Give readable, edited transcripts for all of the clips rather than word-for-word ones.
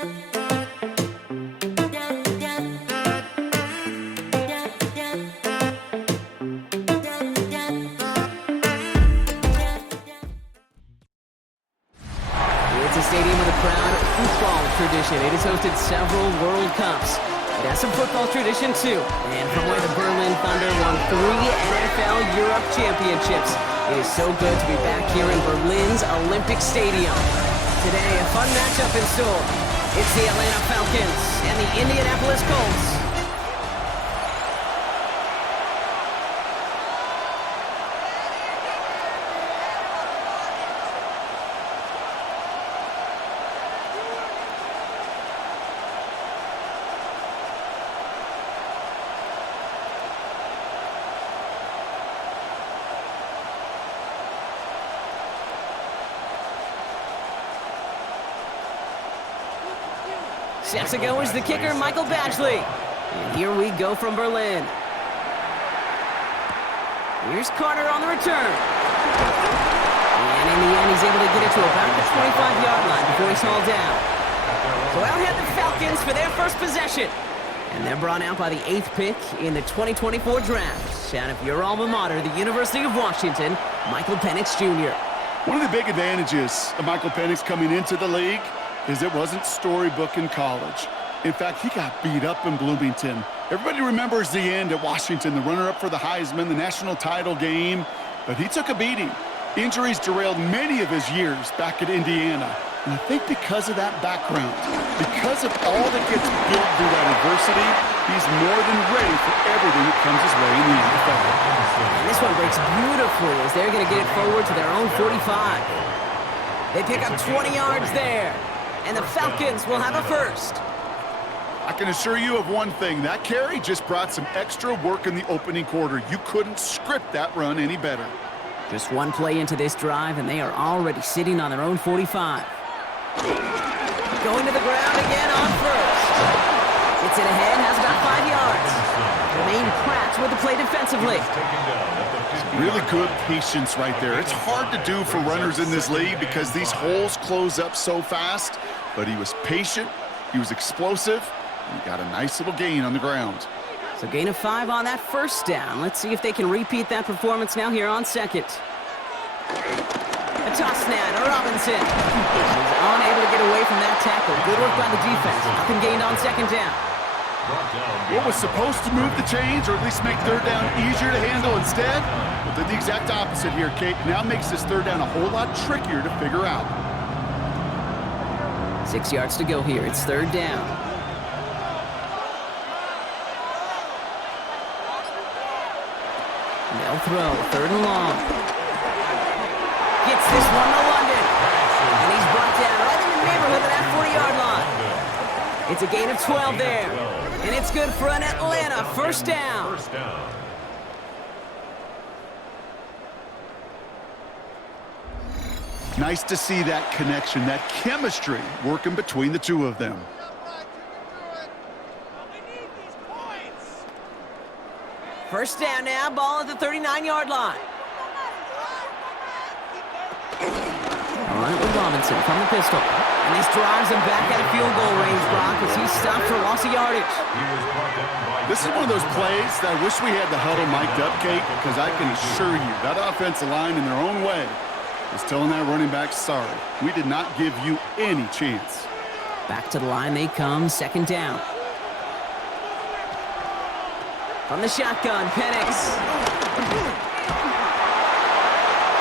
It's a stadium with a proud football tradition. It has hosted several World Cups. It has some football tradition, too. And from where the Berlin Thunder won 3 NFL Europe championships, it is so good to be back here in Berlin's Olympic Stadium. Today, a fun matchup in store. It's the Atlanta Falcons and the Indianapolis Colts. Sets to go is the kicker, Michael Badgley. And here we go from Berlin. Here's Carter on the return. And in the end, he's able to get it to about the 25-yard line before he's hauled down. So out head the Falcons for their first possession. And they're brought out by the 8th pick in the 2024 draft. And if your alma mater, the University of Washington, Michael Penix Jr. One of the big advantages of Michael Penix coming into the league is it wasn't storybook in college. In fact, he got beat up in Bloomington. Everybody remembers the end at Washington, the runner-up for the Heisman, the national title game, but he took a beating. Injuries derailed many of his years back at Indiana. And I think because of that background, because of all that gets built through that adversity, he's more than ready for everything that comes his way in the NFL. And this one breaks beautifully as they're going to get it forward to their own 45. They pick up 20 yards there. And the Falcons will have a first. I can assure you of one thing. That carry just brought some extra work in the opening quarter. You couldn't script that run any better. Just one play into this drive, and they are already sitting on their own 45. Going to the ground again on first. Gets it ahead, has about 5 yards. Jermaine Pratt with the play defensively. Really good patience right there. It's hard to do for runners in this league because these holes close up so fast. But he was patient, he was explosive, and he got a nice little gain on the ground. So gain of 5 on that first down. Let's see if they can repeat that performance now here on second. A toss now to Robinson. He's unable to get away from that tackle. Good work by the defense. Nothing gained on second down. What was supposed to move the chains, or at least make third down easier to handle instead, well, did the exact opposite here, Kate. Now makes this third down a whole lot trickier to figure out. 6 yards to go here. It's third down. They'll throw. Third and long. Gets this one to London. And he's brought down right in the neighborhood of that 40-yard line. It's a gain of 12 there. And it's good for an Atlanta first down. Nice to see that connection, that chemistry working between the two of them. First down now, ball at the 39-yard line. Run it with Robinson from the pistol. And this drives him back at a field goal range, Brock, as he's stopped for loss of yardage. This is one of those plays that I wish we had the huddle mic'd up, Kate, because I can assure you that offensive line in their own way is telling that running back, sorry, we did not give you any chance. Back to the line they come, second down. From the shotgun, Penix.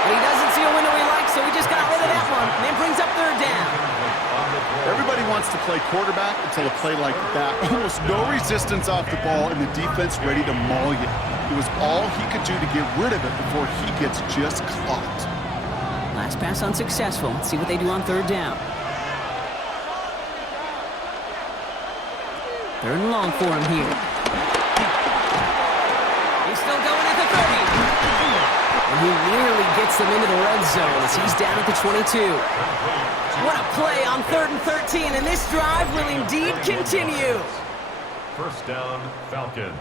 And he doesn't see a window he likes, so he just got rid of that one. And then brings up third down. Everybody wants to play quarterback until a play like that. Almost no resistance off the ball and the defense ready to maul you. It was all he could do to get rid of it before he gets just clocked. Last pass unsuccessful. Let's see what they do on third down. Third and long for him here. He's still going at the 30. And he nearly gets them into the red zone as he's down at the 22. What a play on 3rd and 13, and this drive will indeed continue. First down, Falcons.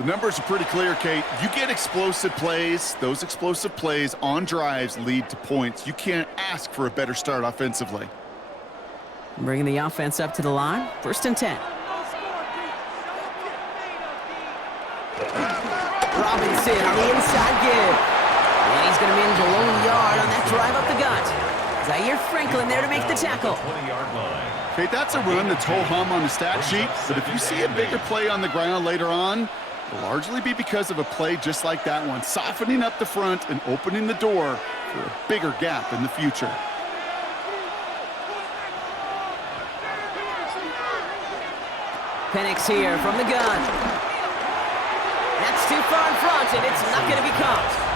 The numbers are pretty clear, Kate. You get explosive plays. Those explosive plays on drives lead to points. You can't ask for a better start offensively. Bringing the offense up to the line. 1st and 10. Robinson on the inside give. And he's going to be in below the yard on that drive up the gut. Zaire Franklin there to make the tackle. Kate, that's a run that's ho-hum on the stat sheet, but if you see a bigger play on the ground later on, it'll largely be because of a play just like that one, softening up the front and opening the door for a bigger gap in the future. Penix here from the gun. That's too far in front, and it's not going to be caught.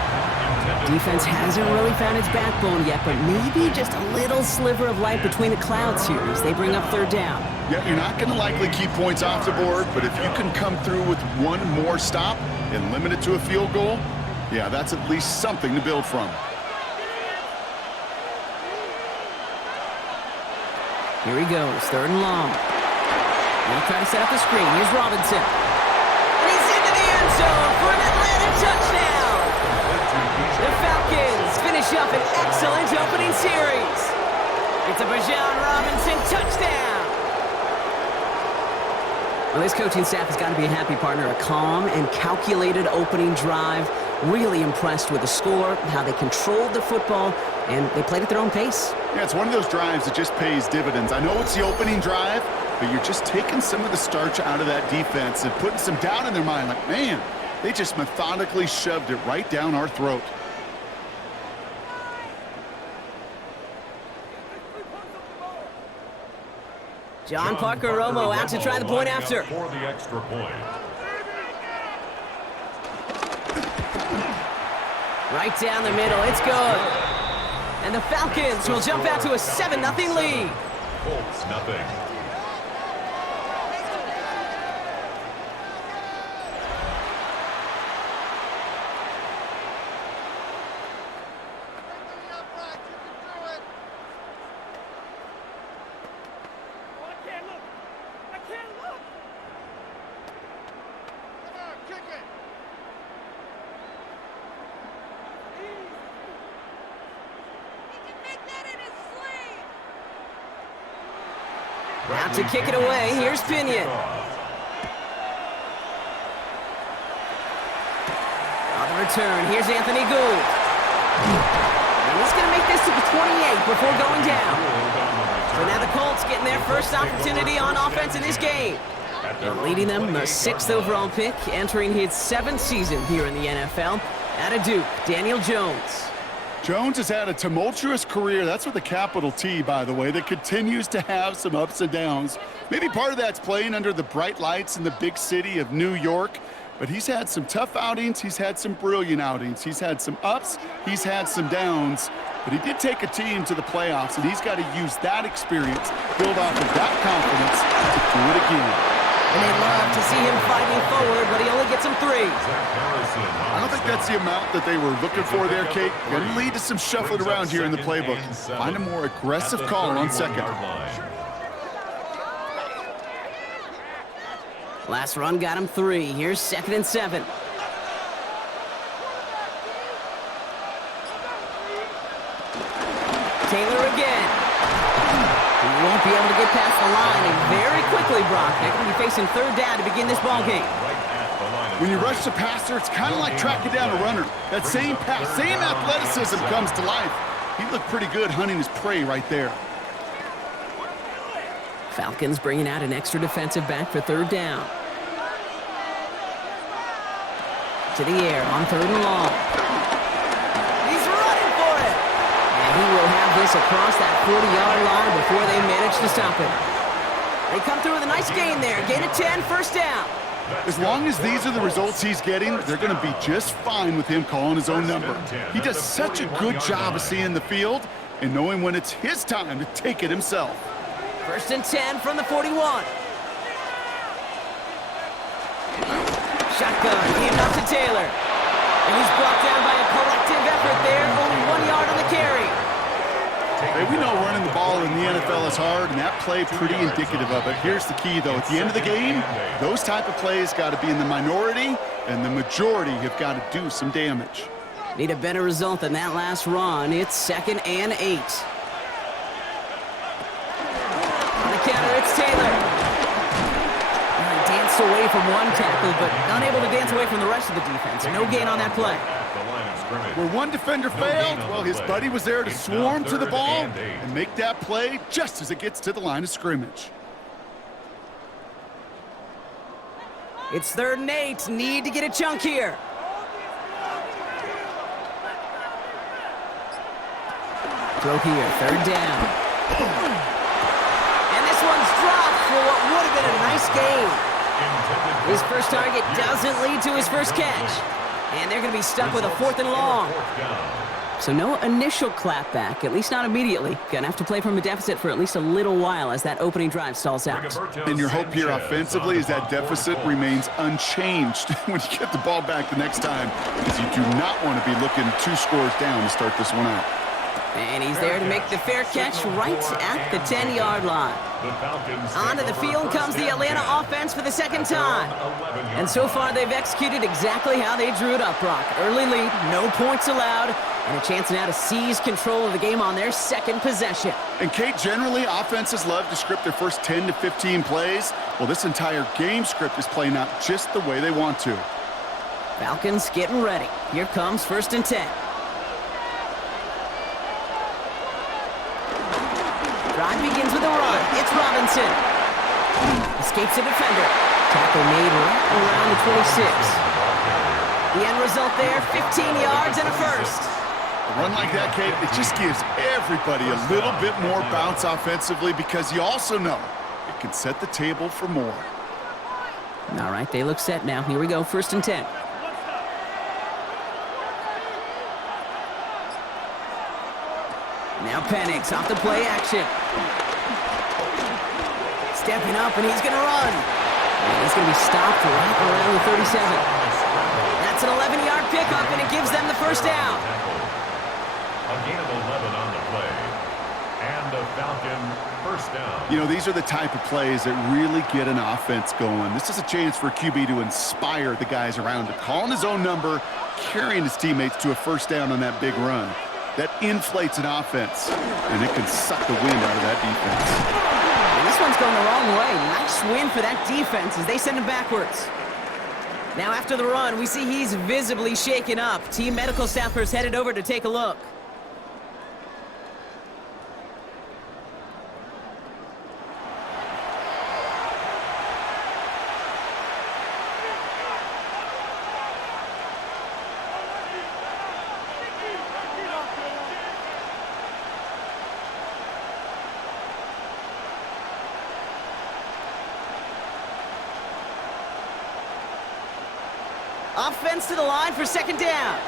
Defense hasn't really found its backbone yet, but maybe just a little sliver of light between the clouds here as they bring up 3rd down. Yeah, you're not going to likely keep points off the board, but if you can come through with one more stop and limit it to a field goal, yeah, that's at least something to build from. Here he goes, 3rd and long. They'll try to set up the screen. Here's Robinson. And he's into the end zone for an Atlanta touchdown. The Falcons finish up an excellent opening series. It's a Bijan Robinson touchdown. Well, this coaching staff has got to be a happy partner. A calm and calculated opening drive. Really impressed with the score, how they controlled the football, and they played at their own pace. Yeah, it's one of those drives that just pays dividends. I know it's the opening drive, but you're just taking some of the starch out of that defense and putting some doubt in their mind. Like, man, they just methodically shoved it right down our throat. John Parker Romo out to try the point after. For the extra point. Right down the middle, it's good. And the Falcons will jump out to a 7-0 lead. Colts, nothing. Out to kick it away, here's Pinion. On the return, here's Anthony Gould. And he's going to make this to the 28 before going down. So now the Colts getting their first opportunity on offense in this game. And leading them, the 6th overall pick, entering his 7th season here in the NFL. Out of Duke, Daniel Jones. Jones has had a tumultuous career. That's with a capital T, by the way, that continues to have some ups and downs. Maybe part of that's playing under the bright lights in the big city of New York. But he's had some tough outings. He's had some brilliant outings. He's had some ups. He's had some downs. But he did take a team to the playoffs, and he's got to use that experience, build off of that confidence to do it again. And they love to see him fighting forward, but he only gets them 3. I don't think that's the amount that they were looking for there, Kate. Going to lead to some shuffling around here in the playbook. Find a more aggressive call on 2nd. Last run got him 3. Here's 2nd and 7. Taylor again. He won't be able to get past the line, and very quickly, Brock, they're going to be facing 3rd down to begin this ballgame. When you rush the passer, it's kind of like tracking down a runner. That same pass, same athleticism comes to life. He looked pretty good hunting his prey right there. Falcons bringing out an extra defensive back for 3rd down. To the air on 3rd and long. He's running for it. And he will have this across that 40-yard line before they manage to stop him. They come through with a nice gain there. Gain of 10, 1st down. As long as these are the results he's getting, they're going to be just fine with him calling his own number. He does such a good job of seeing the field and knowing when it's his time to take it himself. 1st and 10 from the 41. Shotgun, handed off to Taylor. And he's brought down by a collective effort there. Only 1 yard on the carry. Hey, we know running the ball in the NFL is hard, and that play pretty indicative of it. Here's the key, though. At the end of the game, those type of plays got to be in the minority and the majority have got to do some damage. Need a better result than that last run. It's 2nd and 8. On the counter, it's Taylor. Danced away from one tackle, but unable to dance away from the rest of the defense. No gain on that play. Where one defender failed, well, his buddy was there to swarm to the ball and make that play just as it gets to the line of scrimmage. It's 3rd and 8. Need to get a chunk here. Throw here, 3rd down. And this one's dropped for what would have been a nice gain. His first target doesn't lead to his first catch. And they're going to be stuck with a 4th and long. So no initial clapback, at least not immediately. Going to have to play from a deficit for at least a little while as that opening drive stalls out. And your hope here offensively is that deficit remains unchanged when you get the ball back the next time, because you do not want to be looking 2 scores down to start this one out. And he's there to make the fair catch right at the 10-yard line. Onto the field comes the Atlanta offense for the 2nd time. And so far, they've executed exactly how they drew it up, Brock. Early lead, no points allowed, and a chance now to seize control of the game on their 2nd possession. And, Kate, generally, offenses love to script their first 10 to 15 plays. Well, this entire game script is playing out just the way they want to. Falcons getting ready. Here comes 1st and 10. Drive begins with a run. It's Robinson. Escapes a defender. Tackle made right around the 26. The end result there, 15 yards and a first. A run like that, Kate, it just gives everybody a little bit more bounce offensively, because you also know it can set the table for more. All right, they look set now. Here we go, 1st and 10. Now Penix off the play action. Stepping up, and he's going to run. And he's going to be stopped right around the 37. That's an 11-yard pickup, and it gives them the first down. A gain of 11 on the play. And a Falcon first down. You know, these are the type of plays that really get an offense going. This is a chance for QB to inspire the guys around him. Calling his own number, carrying his teammates to a first down on that big run. That inflates an offense, and it can suck the wind out of that defense. And this one's going the wrong way. Nice win for that defense as they send him backwards. Now after the run, we see he's visibly shaken up. Team medical staffers headed over to take a look. Offense to the line for 2nd down.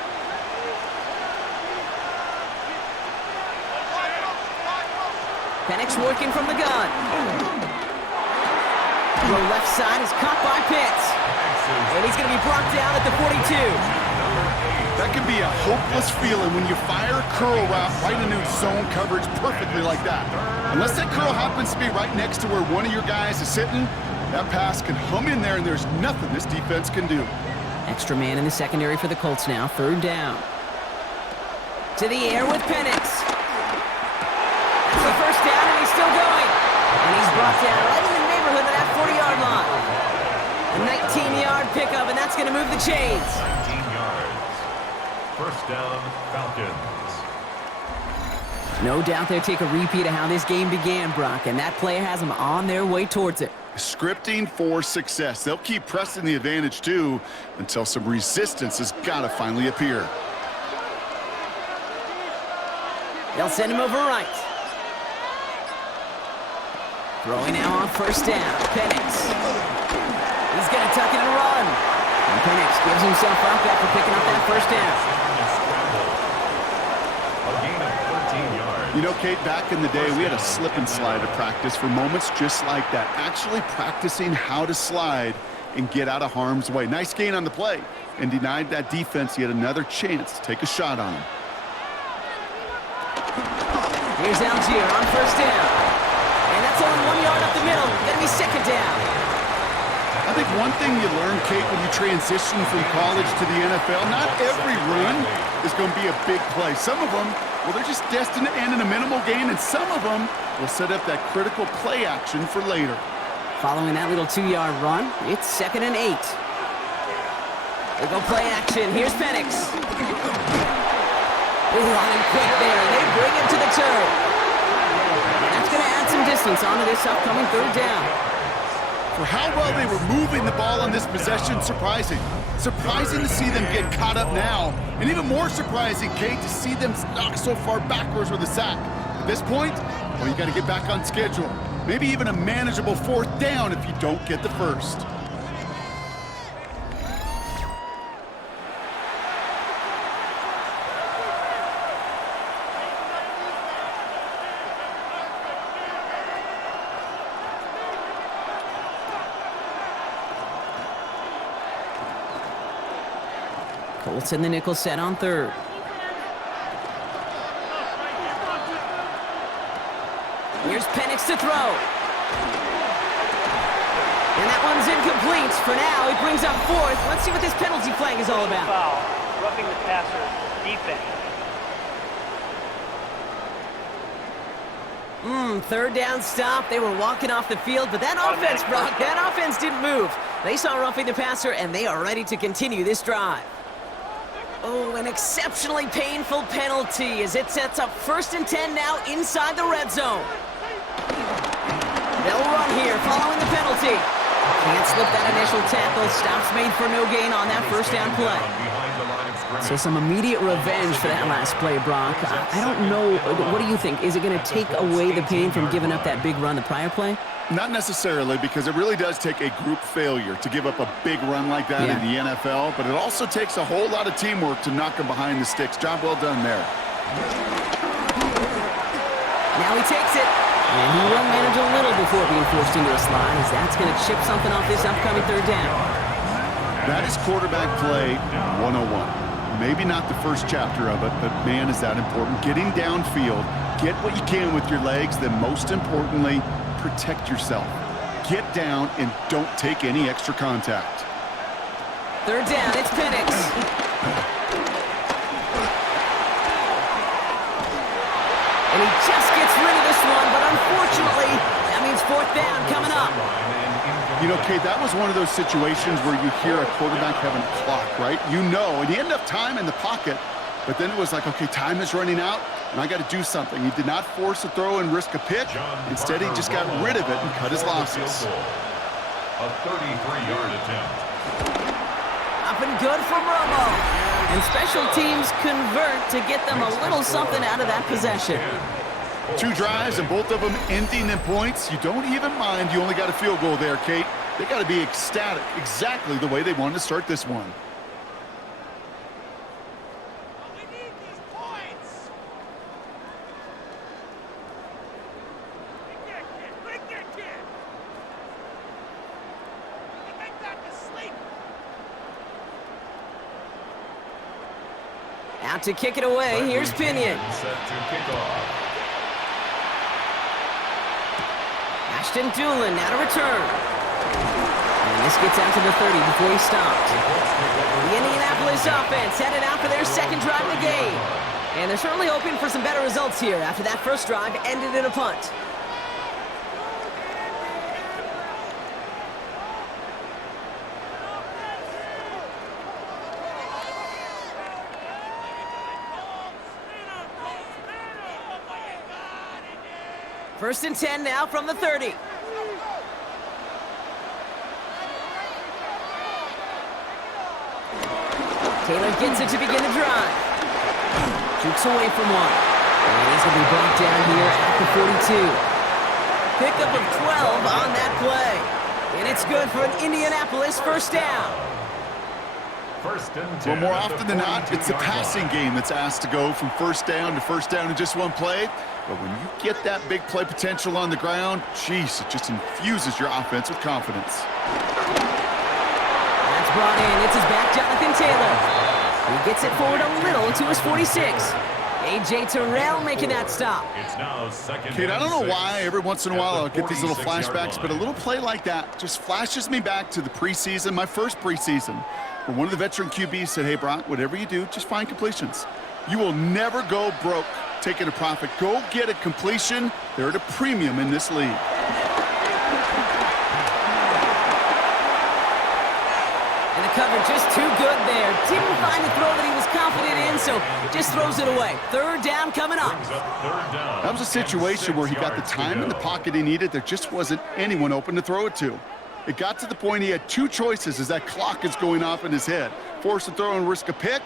Penix working from the gun. Throw left side is caught by Pitts. And he's going to be brought down at the 42. That can be a hopeless feeling when you fire a curl route right into zone coverage perfectly like that. Unless that curl happens to be right next to where one of your guys is sitting, that pass can hum in there, and there's nothing this defense can do. Extra man in the secondary for the Colts now. 3rd down. To the air with Penix. That's the first down, and he's still going. And he's brought down right in the neighborhood of that 40-yard line. A 19-yard pickup, and that's going to move the chains. 19 yards. First down, Falcons. No doubt they'll take a repeat of how this game began, Brock, and that play has them on their way towards it. Scripting for success. They'll keep pressing the advantage, too, until some resistance has got to finally appear. They'll send him over right. Throwing now on 1st down. Penix. He's going to tuck it and run. And Penix gives himself up after picking up that 1st down. A gain of 13 yards. You know, Kate, back in the day, we had a slip and slide to practice for moments just like that. Actually practicing how to slide and get out of harm's way. Nice gain on the play, and denied that defense yet another chance to take a shot on him. Here's Algier on 1st down. And that's only 1 yard up the middle. Gonna be 2nd down. I think one thing you learn, Kate, when you transition from college to the NFL, not every run is going to be a big play. Some of them, well, they're just destined to end in a minimal gain, and some of them will set up that critical play action for later. Following that little 2-yard run, it's 2nd and 8. They go play action. Here's Penix. Running quick there. They bring him to the turf. That's going to add some distance onto this upcoming 3rd down. For how well they were moving the ball on this possession, surprising. Surprising to see them get caught up now. And even more surprising, Kate, to see them knocked so far backwards with a sack. At this point, well, you got to get back on schedule. Maybe even a manageable 4th down if you don't get the first. Colts in the nickel set on 3rd. Here's Penix to throw. And that one's incomplete. For now, he brings up 4th. Let's see what this penalty flag is all about. Foul, roughing the passer, defense. 3rd down stop. They were walking off the field, but that offense, Brock, that offense didn't move. They saw roughing the passer, and they are ready to continue this drive. Oh, an exceptionally painful penalty as it sets up 1st and 10 now inside the red zone. They'll run here following the penalty. Can't slip that initial tackle. Stops made for no gain on that 1st down play. So some immediate revenge for that last play, Brock. I don't know. What do you think? Is it going to take away the pain from giving up that big run the prior play? Not necessarily, because it really does take a group failure to give up a big run like that in the NFL, but it also takes a whole lot of teamwork to knock them behind the sticks. Job well done there. Now he takes it, and he will manage a little before being forced into a slide, as that's going to chip something off this upcoming 3rd down. That is quarterback play 101. Maybe not the first chapter of it, but man, is that important. Getting downfield, get what you can with your legs, then most importantly, protect yourself. Get down and don't take any extra contact. 3rd down, it's Penix. And he just gets rid of this one, but unfortunately, that means 4th down coming up. You know, Kate, that was one of those situations where you hear a quarterback having a clock, right? You know, and he had enough time in the pocket, but then it was like, okay, time is running out, and I got to do something. He did not force a throw and risk a pick. Instead, he just got rid of it and cut his losses. A 33-yard attempt. Up and good from Romo. And special teams convert to get them a little something out of that possession. 2 drives, and both of them ending in points. You don't even mind you only got a field goal there, Kate. They got to be ecstatic, exactly the way they wanted to start this one. Out to kick it away, here's Pinion. Set to kick off. Ashton Doolin now to return. And this gets out to the 30 before he stopped. The Indianapolis offense headed out for their 2nd drive of the game. And they're certainly hoping for some better results here after that first drive ended in a punt. First and 10 now from the 30. Taylor gets it to begin the drive. Jukes away from one. And he's going to be brought down here at the 42. Pickup of 12 on that play. And it's good for an Indianapolis 1st down. First and 10. Well, more often than not, it's the passing game that's asked to go from 1st down to 1st down in just one play. But when you get that big play potential on the ground, geez, it just infuses your offense with confidence. That's brought in. It's his back, Jonathan Taylor. He gets it forward a little to his 46. A.J. Terrell making that stop. It's now second. Kate, I don't know why every once in a while I'll get these little 46-yard flashbacks, but a little play like that just flashes me back to the preseason, my first preseason, where one of the veteran QBs said, hey, Brock, whatever you do, just find completions. You will never go broke taking a profit. Go get a completion. They're at a premium in this league. And the cover just too good there. Didn't find the throw that he was confident in, so just throws it away. Third down coming up. That was a situation where he got the time in the pocket he needed. There just wasn't anyone open to throw it to. It got to the point he had two choices as that clock is going off in his head. Force to throw and risk a pick,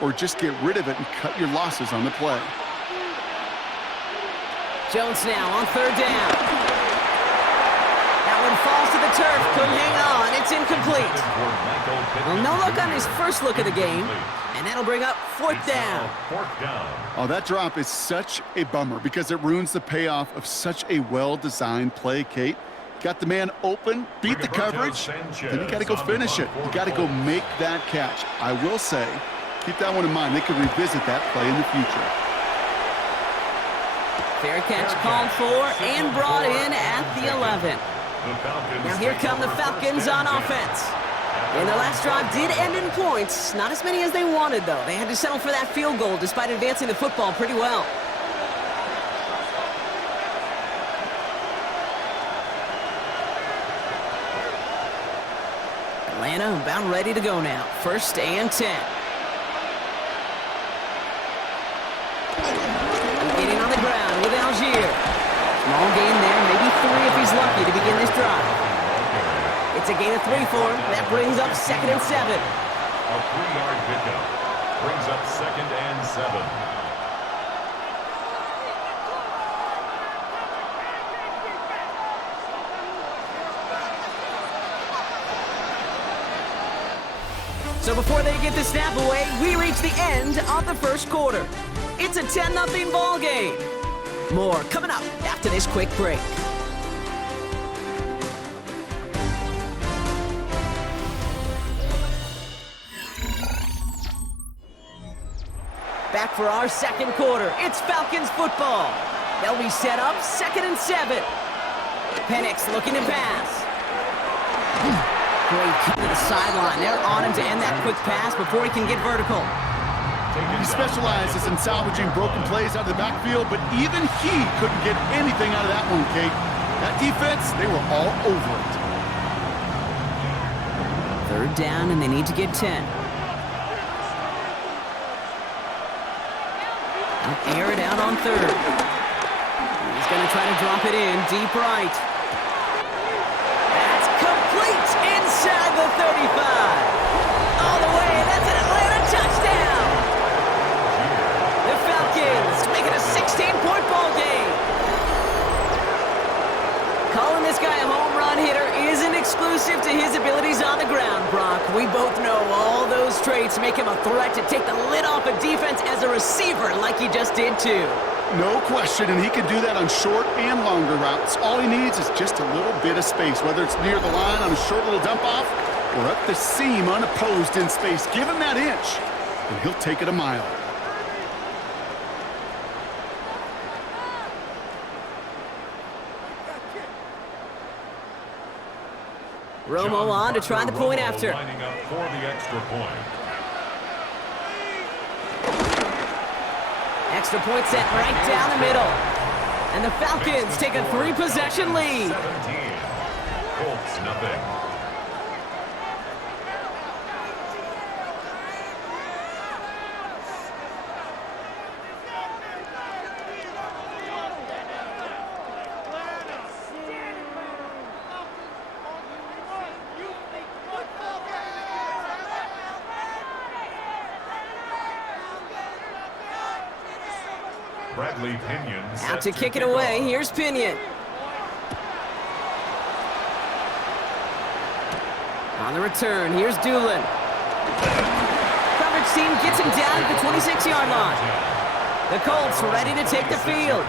or just get rid of it and cut your losses on the play. Jones now on third down. That one falls to the turf. Couldn't hang on. It's incomplete. Well, no luck on his first look at the game. And that'll bring up fourth down. Oh, that drop is such a bummer because it ruins the payoff of such a well-designed play, Kate. Got the man open, beat the coverage, then you got to go finish it. You got to go make that catch. I will say, keep that one in mind. They could revisit that play in the future. Fair catch called for and brought in at the 11. Now here come the Falcons on offense. And their last drive did end in points. Not as many as they wanted, though. They had to settle for that field goal despite advancing the football pretty well. Atlanta about ready to go now. First and 10. Getting on the ground with Algier. Small gain there, maybe 3 if he's lucky to begin this drive. It's a gain of 3 for him. That brings up second and 7. A 3-yard pickup brings up second and 7. So before they get the snap away, we reach the end of the first quarter. It's a 10-0 ball game. More coming up after this quick break. Back for our second quarter. It's Falcons football. They'll be set up second and 7. Penix looking to pass. Great kick to the sideline. They're on him to end that quick pass before he can get vertical. He specializes in salvaging broken plays out of the backfield, but even he couldn't get anything out of that one, Kate. That defense, they were all over it. Third down, and they need to get 10. Now air it out on third. He's going to try to drop it in deep right. That's complete inside the 35. All the way, that's an Atlanta touchdown. The Falcons make it a 16-point ball game. Calling this guy a home run hitter isn't exclusive to his abilities on the ground, Brock. We both know all those traits make him a threat to take the lid off a defense as a receiver like he just did too. No question, and he can do that on short and longer routes. All he needs is just a little bit of space, whether it's near the line on a short little dump-off or up the seam unopposed in space. Give him that inch, and he'll take it a mile. Romo on to try the point after. Lining up for the extra point. Extra point set right down the middle. And the Falcons take a 3-possession lead. 17. Colts nothing. Out to kick it away. Here's Pinion. On the return, here's Doolin. Coverage team gets him down at the 26-yard line. The Colts ready to take the field.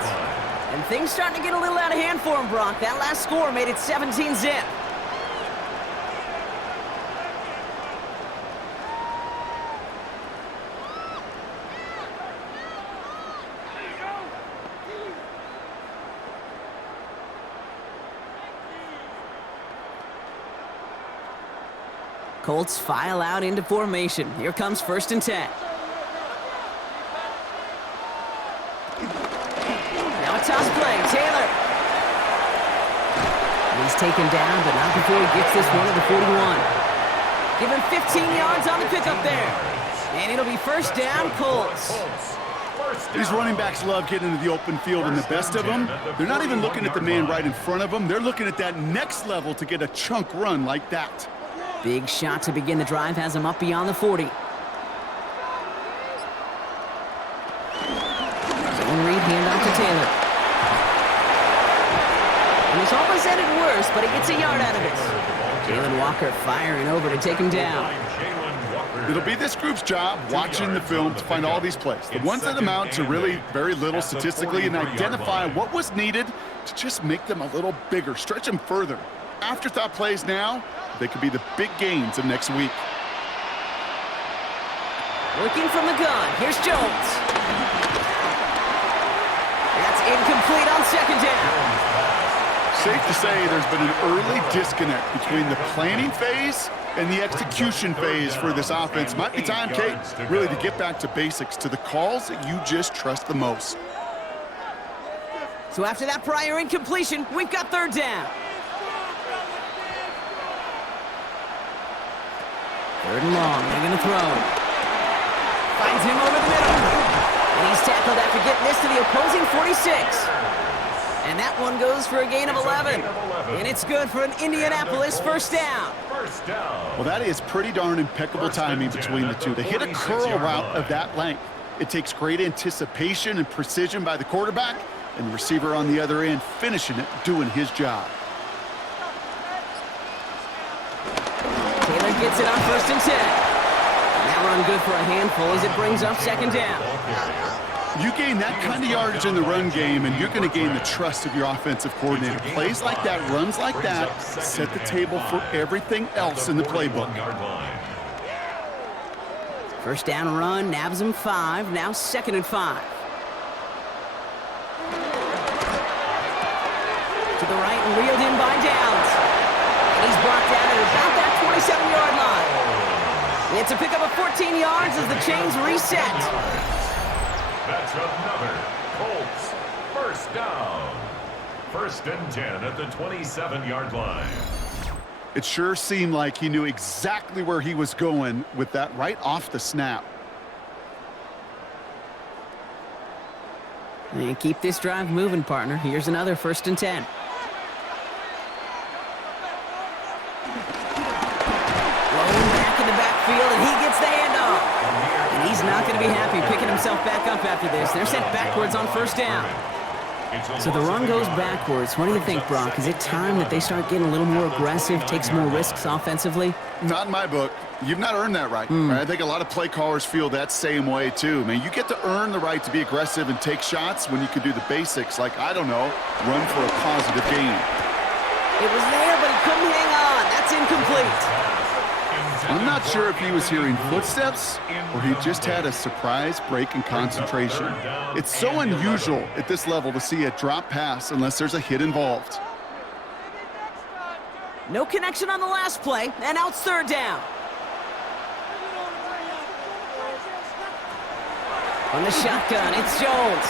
And things starting to get a little out of hand for him, Brock. That last score made it 17-zip. Colts file out into formation. Here comes 1st and 10. Now a toss play. Taylor. He's taken down, but not before he gets this one at the 41. Give him 15 yards on the pickup there. And it'll be 1st down, Colts. These running backs love getting into the open field, and the best of them, they're not even looking at the man right in front of them. They're looking at that next level to get a chunk run like that. Big shot to begin the drive has him up beyond the 40. Zone read handoff to Taylor. And it's almost ended worse, but he gets a yard out of it. Jalen Walker firing over to take him down. It'll be this group's job watching the film to find all these plays, the ones that amount to really very little statistically, and identify what was needed to just make them a little bigger, stretch them further. Afterthought plays now, they could be the big gains of next week. Working from the gun, here's Jones. That's incomplete on 2nd down. Safe to say there's been an early disconnect between the planning phase and the execution phase for this offense. Might be time, Kate, really to get back to basics, to the calls that you just trust the most. So after that prior incompletion, we've got 3rd down. 3rd and long, they're going to throw. Finds him over the middle. And he's tackled after getting this to the opposing 46. And that one goes for a gain of 11. And it's good for an Indianapolis 1st down. Well, that is pretty darn impeccable timing between the two. To hit a curl route of that length, it takes great anticipation and precision by the quarterback, and the receiver on the other end finishing it, doing his job. Taylor gets it on 1st and 10. And that run good for a handful as it brings up 2nd down. You gain that kind of yardage in the run game, and you're going to gain the trust of your offensive coordinator. Plays like that, runs like that, set the table for everything else in the playbook. 1st down run, nabs him 5, now 2nd and 5. To the right and reeled in by Downs. And he's brought down at about that 27-yard line. It's a pickup of 14 yards as the chains reset. That's another Colts 1st down. 1st and 10 at the 27-yard line. It sure seemed like he knew exactly where he was going with that right off the snap. And keep this drive moving, partner. Here's another 1st and 10. Rolling back in the backfield, and he gets the handoff. And he's not going to be happy picking himself back up after this. They're sent backwards on 1st down. So the run goes backwards. What do you think, Brock? Is it time that they start getting a little more aggressive, take some more risks offensively? Not in my book. You've not earned that right. I think a lot of play callers feel that same way, too. Man, you get to earn the right to be aggressive and take shots when you can do the basics, like, I don't know, run for a positive gain. It was there, but he couldn't hang on. That's incomplete. I'm not sure if he was hearing footsteps or he just had a surprise break in concentration. It's so unusual at this level to see a drop pass unless there's a hit involved. No connection on the last play, and now it's 3rd down. On the shotgun, it's Jones.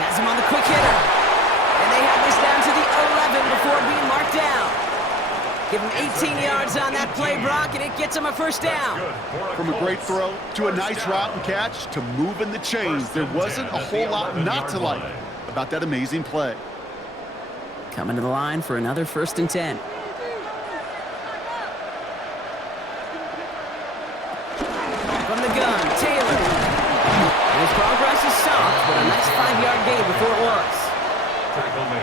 Has him on the quick hitter. And they have this down to the 11 before being marked down. Give him 18 yards on that play, Brock, and it gets him a 1st down. From a great throw to a nice route and catch to moving the chains, there wasn't a whole lot not to like about that amazing play. Coming to the line for another 1st and 10. From the gun, Taylor. His progress is soft, but a nice 5-yard gain before it was.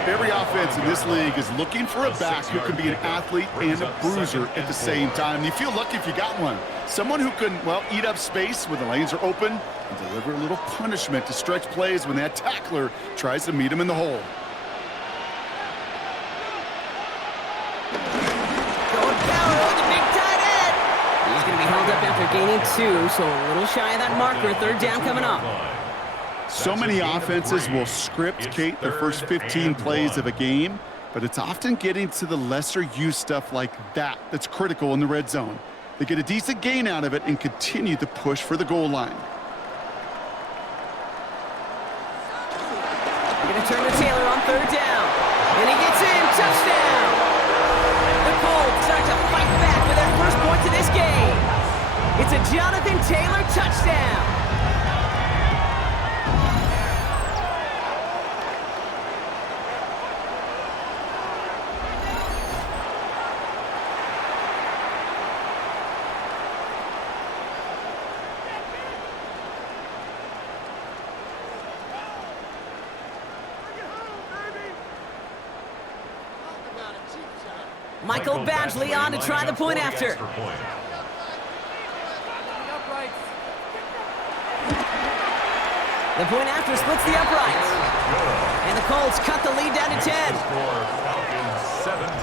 Every offense in this league is looking for a back who can be an athlete and a bruiser at the same time. And you feel lucky if you got one. Someone who can, well, eat up space when the lanes are open and deliver a little punishment to stretch plays when that tackler tries to meet him in the hole. Going power with the big tight end. He's going to be held up after gaining 2, so a little shy of that marker. 3rd down coming up. So many offenses will script, Kate, their first 15 plays of a game, but it's often getting to the lesser use stuff like that that's critical in the red zone. They get a decent gain out of it and continue to push for the goal line. They're going to turn to Taylor on 3rd down. And he gets in. Touchdown! The Colts start to fight back with their first points of this game. It's a Jonathan Taylor touchdown. Michael Badgley on to try the point after. The point after splits the uprights. And the Colts cut the lead down to 10. Falcons 17,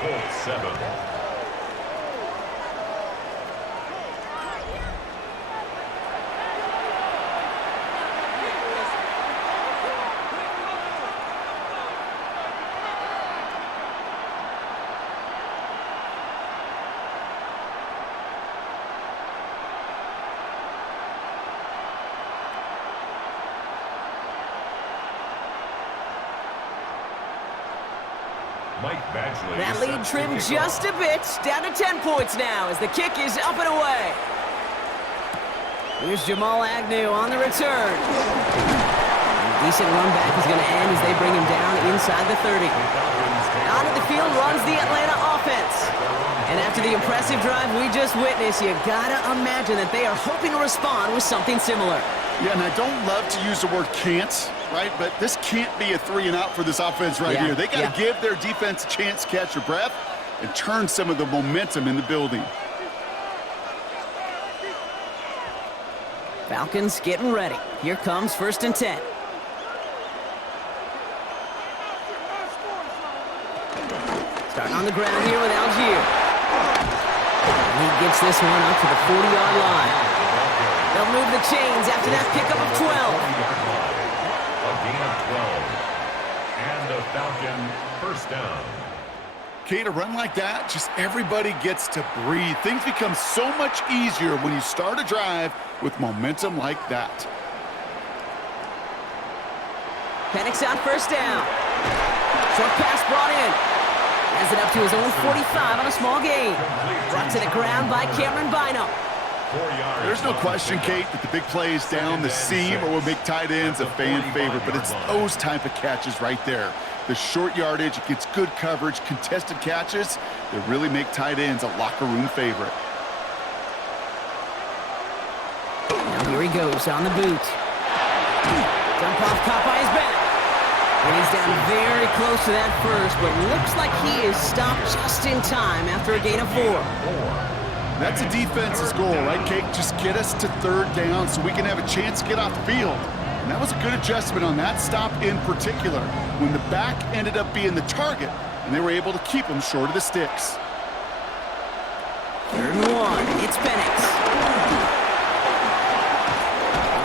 Colts 7. That lead trimmed just a bit, down to 10 points now as the kick is up and away. Here's Jamal Agnew on the return. A decent run back is going to end as they bring him down inside the 30. Onto the field runs the Atlanta offense. And after the impressive drive we just witnessed, you gotta imagine that they are hoping to respond with something similar. Yeah, and I don't love to use the word can't, right? But this can't be a 3-and-out for this offense right here. They got to give their defense a chance to catch their breath and turn some of the momentum in the building. Falcons getting ready. Here comes 1st and 10. Starting on the ground here with Algier. And he gets this one up to the 40-yard line. They'll move the chains after that pickup of 12. A gain of 12. And a Falcon first down. Kate, a run like that, just everybody gets to breathe. Things become so much easier when you start a drive with momentum like that. Penix on 1st down. Short pass brought in. Has it up to his own 45 on a small gain. Brought to the ground by Cameron Bynum. There's no question, Kate, that the big plays down the seam or will make tight ends a fan favorite, but it's those type of catches right there. The short yardage, it gets good coverage, contested catches that really make tight ends a locker room favorite. Now here he goes on the boot. Dump off caught by his back. And he's down very close to that first, but looks like he is stopped just in time after a gain of 4. That's a defense's goal, right, Kate? Just get us to 3rd down so we can have a chance to get off the field. And that was a good adjustment on that stop in particular, when the back ended up being the target, and they were able to keep him short of the sticks. 3rd and 1, it's Penix.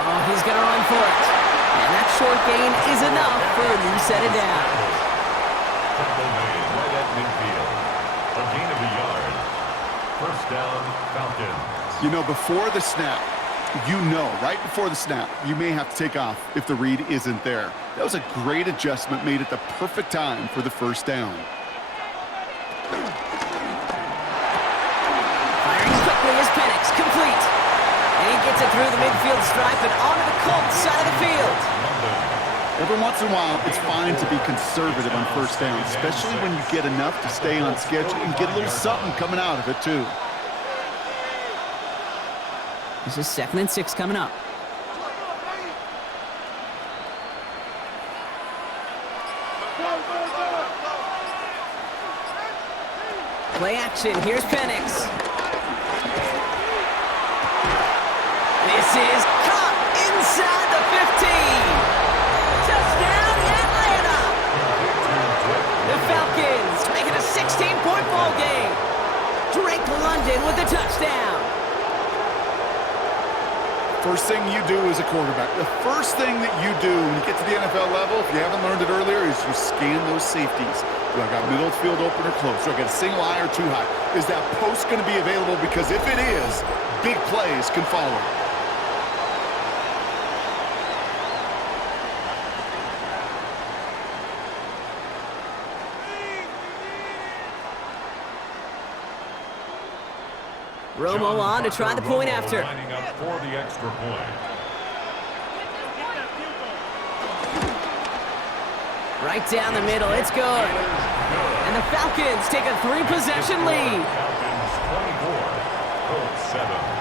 Oh, he's going to run for it. And that short gain is enough for him to set it down. Tackle made right at midfield. A gain of a yard. First down, Falcons. You know, before the snap, right before the snap, you may have to take off if the read isn't there. That was a great adjustment made at the perfect time for the 1st down. Firing quickly is Penix, complete. And he gets it through the midfield stripe and onto the Colts side of the field. Every once in a while, it's fine to be conservative on 1st down, especially when you get enough to stay on schedule and get a little something coming out of it, too. This is 2nd and 6 coming up. Play action. Here's Penix. This is caught inside the 15. Touchdown, Atlanta. The Falcons make it a 16-point ball game. Drake London with the touchdown. first thing you do as a quarterback, the first thing that you do when you get to the NFL level, if you haven't learned it earlier, is you scan those safeties. Do I got middle field open or close? Do I got a single high or two high? Is that post going to be available? Because if it is, big plays can follow. Romo on to try the point after. Lining up for the extra point. Right down the middle, it's good. And the Falcons take a 3-possession lead. Falcons 24, Colts 7.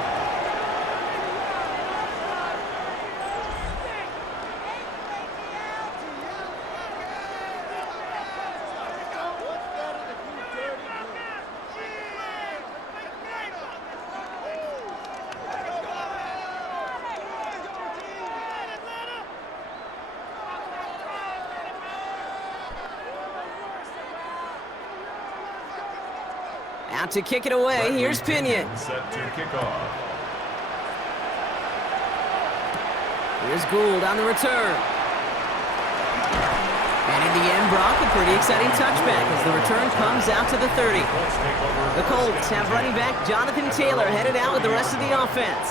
Out to kick it away, here's Pinion. Set to kick off. Here's Gould on the return. And in the end, Brock, a pretty exciting touchback as the return comes out to the 30. The Colts have running back Jonathan Taylor headed out with the rest of the offense.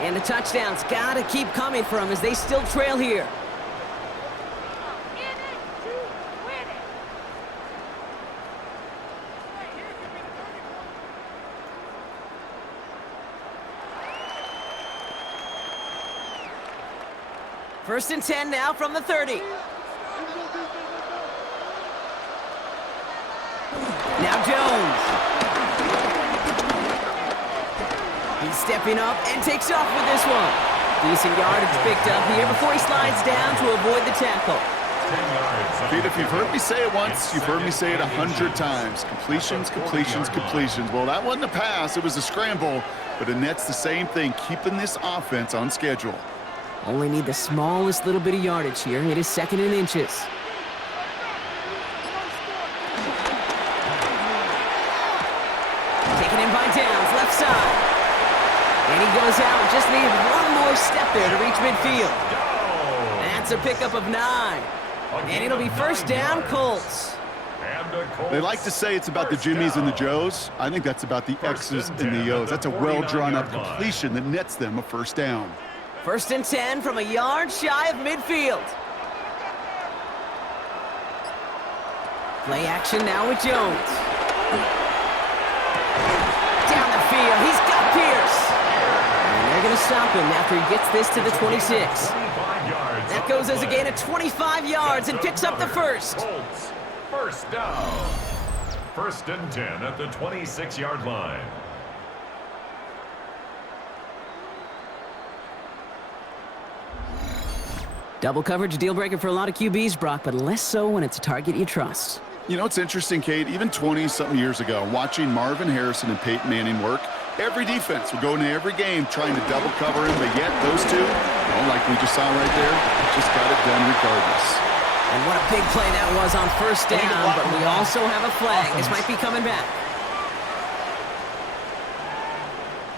And the touchdowns got to keep coming for them as they still trail here. First and 10 now from the 30. Now Jones. He's stepping up and takes off with this one. Decent yardage picked up here before he slides down to avoid the tackle. Pete, if you've heard me say it once, you've heard me say it 100 times. Completions, completions, completions. Well, that wasn't a pass. It was a scramble. But it nets the same thing, keeping this offense on schedule. Only need the smallest little bit of yardage here. It is second and inches. Taken in by Downs, left side. And he goes out. Just needed one more step there to reach midfield. That's a pickup of 9. And it'll be first down, Colts. They like to say it's about the Jimmies and the Joes. I think that's about the X's and the O's. That's a well-drawn-up completion that nets them a first down. First and 10 from a yard shy of midfield. Play action now with Jones. Down the field, he's got Pierce. And they're going to stop him after he gets this to the 26. That goes as a gain of 25 yards and picks up the first. Colts, first down. First and 10 at the 26-yard line. Double coverage, deal breaker for a lot of QBs, Brock, but less so when it's a target you trust. You know, it's interesting, Kate, even 20-something years ago, watching Marvin Harrison and Peyton Manning work, every defense would go into every game trying to double cover him, but yet those two, like we just saw right there, just got it done regardless. And what a big play that was on first down, but we also have a flag. This might be coming back.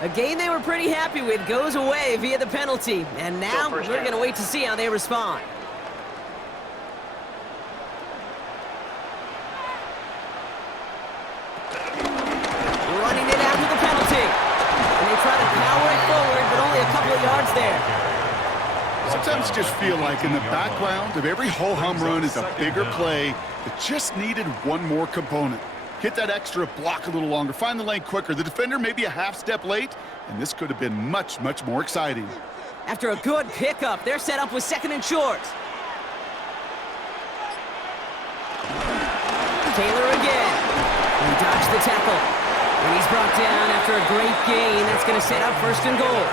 A game they were pretty happy with goes away via the penalty. And now we're going to wait to see how they respond. Running it after the penalty. And they try to power it forward, but only a couple of yards there. Sometimes just feel like in the background of every ho-hum run is a bigger play that just needed one more component. Hit that extra block a little longer, find the lane quicker. The defender may be a half step late, and this could have been much, much more exciting. After a good pickup, they're set up with second and short. Taylor again. He dodged the tackle. And he's brought down after a great gain. That's going to set up first and goal.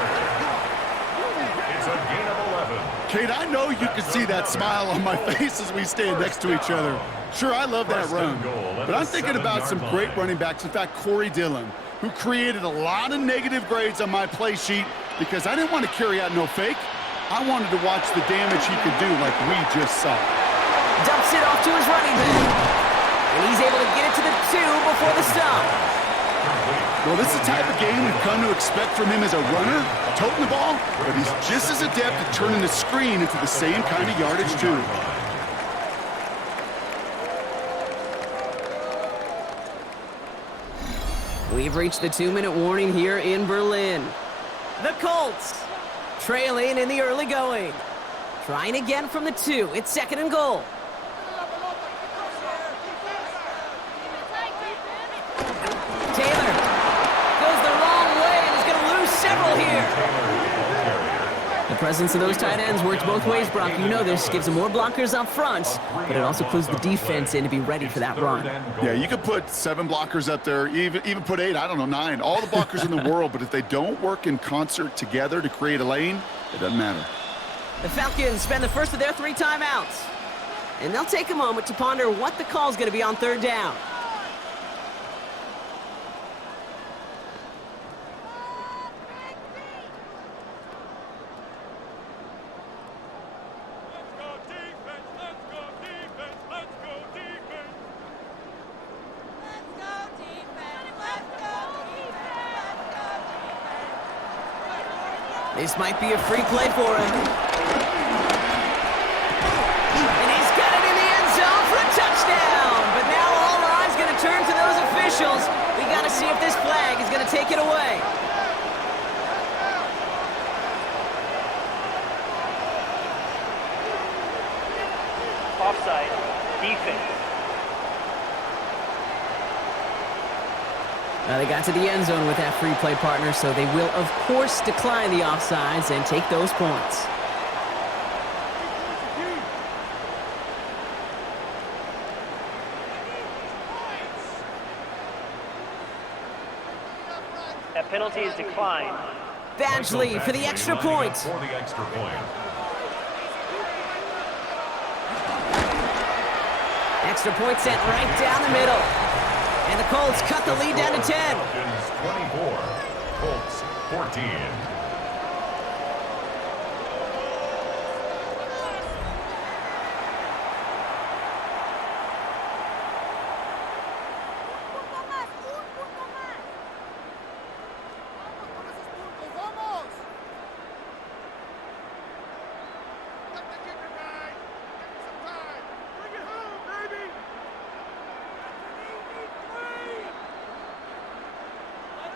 It's a gain of 11. Kate, I know you can see that smile on my face as we stand next to each other. Sure, I love that run, but I'm thinking about some great running backs. In fact, Corey Dillon, who created a lot of negative grades on my play sheet because I didn't want to carry out no fake. I wanted to watch the damage he could do like we just saw. Dumps it off to his running back. And he's able to get it to the 2 before the stop. Well, this is the type of game we've come to expect from him as a runner, toting the ball, but he's just as adept at turning the screen into the same kind of yardage, too. We've reached the 2-minute warning here in Berlin. The Colts trailing in the early going. Trying again from the 2. It's 2nd and goal. Taylor goes the wrong way and is going to lose several here. The presence of those tight ends works both ways, Brock. You know this. Gives them more blockers up front, but it also clues the defense in to be ready for that run. Yeah, you could put 7 blockers up there, even put 8, I don't know, 9. All the blockers in the world, but if they don't work in concert together to create a lane, it doesn't matter. The Falcons spend the first of their 3 timeouts, and they'll take a moment to ponder what the call is going to be on 3rd down. This might be a free play for him. And he's got it in the end zone for a touchdown. But now all eyes going to turn to those officials. We got to see if this flag is going to take it away. Offside. Defense. Now they got to the end zone with that free play partner, so they will, of course, decline the offsides and take those points. That penalty is declined. Badgley for the extra point. Extra point sent right down the middle. And the Colts cut the lead down to 10. Falcons 24, Colts 14.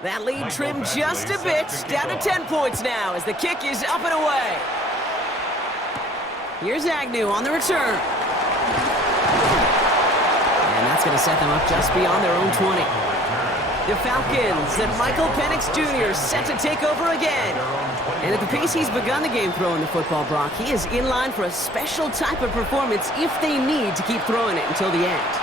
That lead trimmed just a bit, down to 10 points now as the kick is up and away. Here's Agnew on the return. And that's going to set them up just beyond their own 20. The Falcons and Michael Penix Jr. set to take over again. And at the pace he's begun the game throwing the football, Brock, he is in line for a special type of performance if they need to keep throwing it until the end.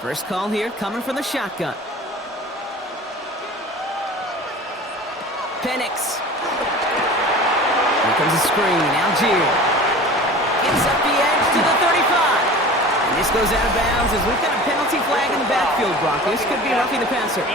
First call here, coming from the shotgun. Penix. Here comes a screen. Algier gets up the edge to the 35. And this goes out of bounds as we've got a penalty flag in the backfield, Brock. This could be roughing the passer.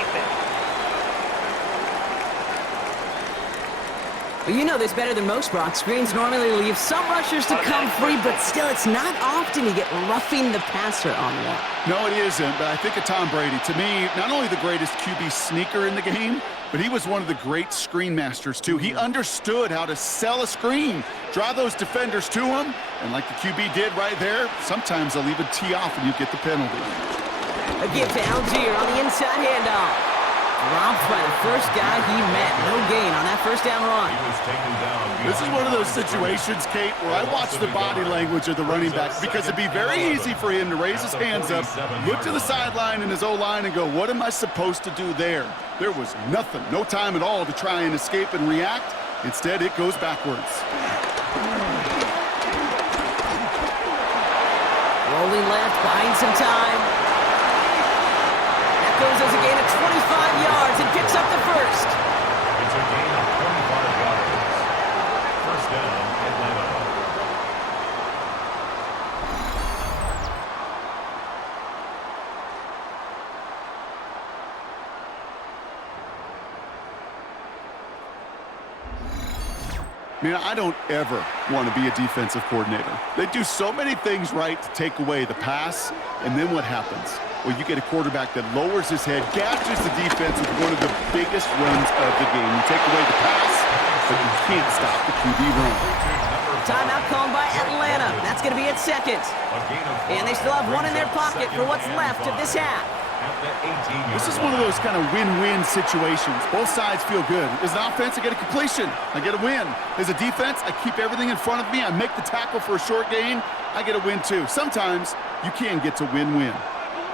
Well, you know this better than most, Brock. Screens normally leave some rushers to come free, but still, it's not often you get roughing the passer on one. No, it isn't, but I think of Tom Brady. To me, not only the greatest QB sneaker in the game, but he was one of the great screen masters, too. He understood how to sell a screen, draw those defenders to him, and like the QB did right there, sometimes they'll even tee off and you get the penalty. A give to Algier on the inside handoff. Dropped by the first guy he met. No gain on that first down run. This is one of those situations, Kate, where I watch the body language of the running back because it'd be very easy for him to raise his hands up, look to the sideline in his O-line and go, what am I supposed to do there? There was nothing, no time at all to try and escape and react. Instead, it goes backwards. Rolling left, buying some time. Goes as a gain of 25 yards and picks up the first. It's a gain of 25 yards. First down, Atlanta. Man, I don't ever want to be a defensive coordinator. They do so many things right to take away the pass, and then what happens? Well, you get a quarterback that lowers his head, gashes the defense with one of the biggest runs of the game. You take away the pass, but you can't stop the QB run. Timeout called by Atlanta. That's going to be at second. And they still have one in their pocket for what's left of this half. This is one of those kind of win-win situations. Both sides feel good. As an offense, I get a completion. I get a win. As a defense, I keep everything in front of me. I make the tackle for a short gain. I get a win, too. Sometimes you can get to win-win.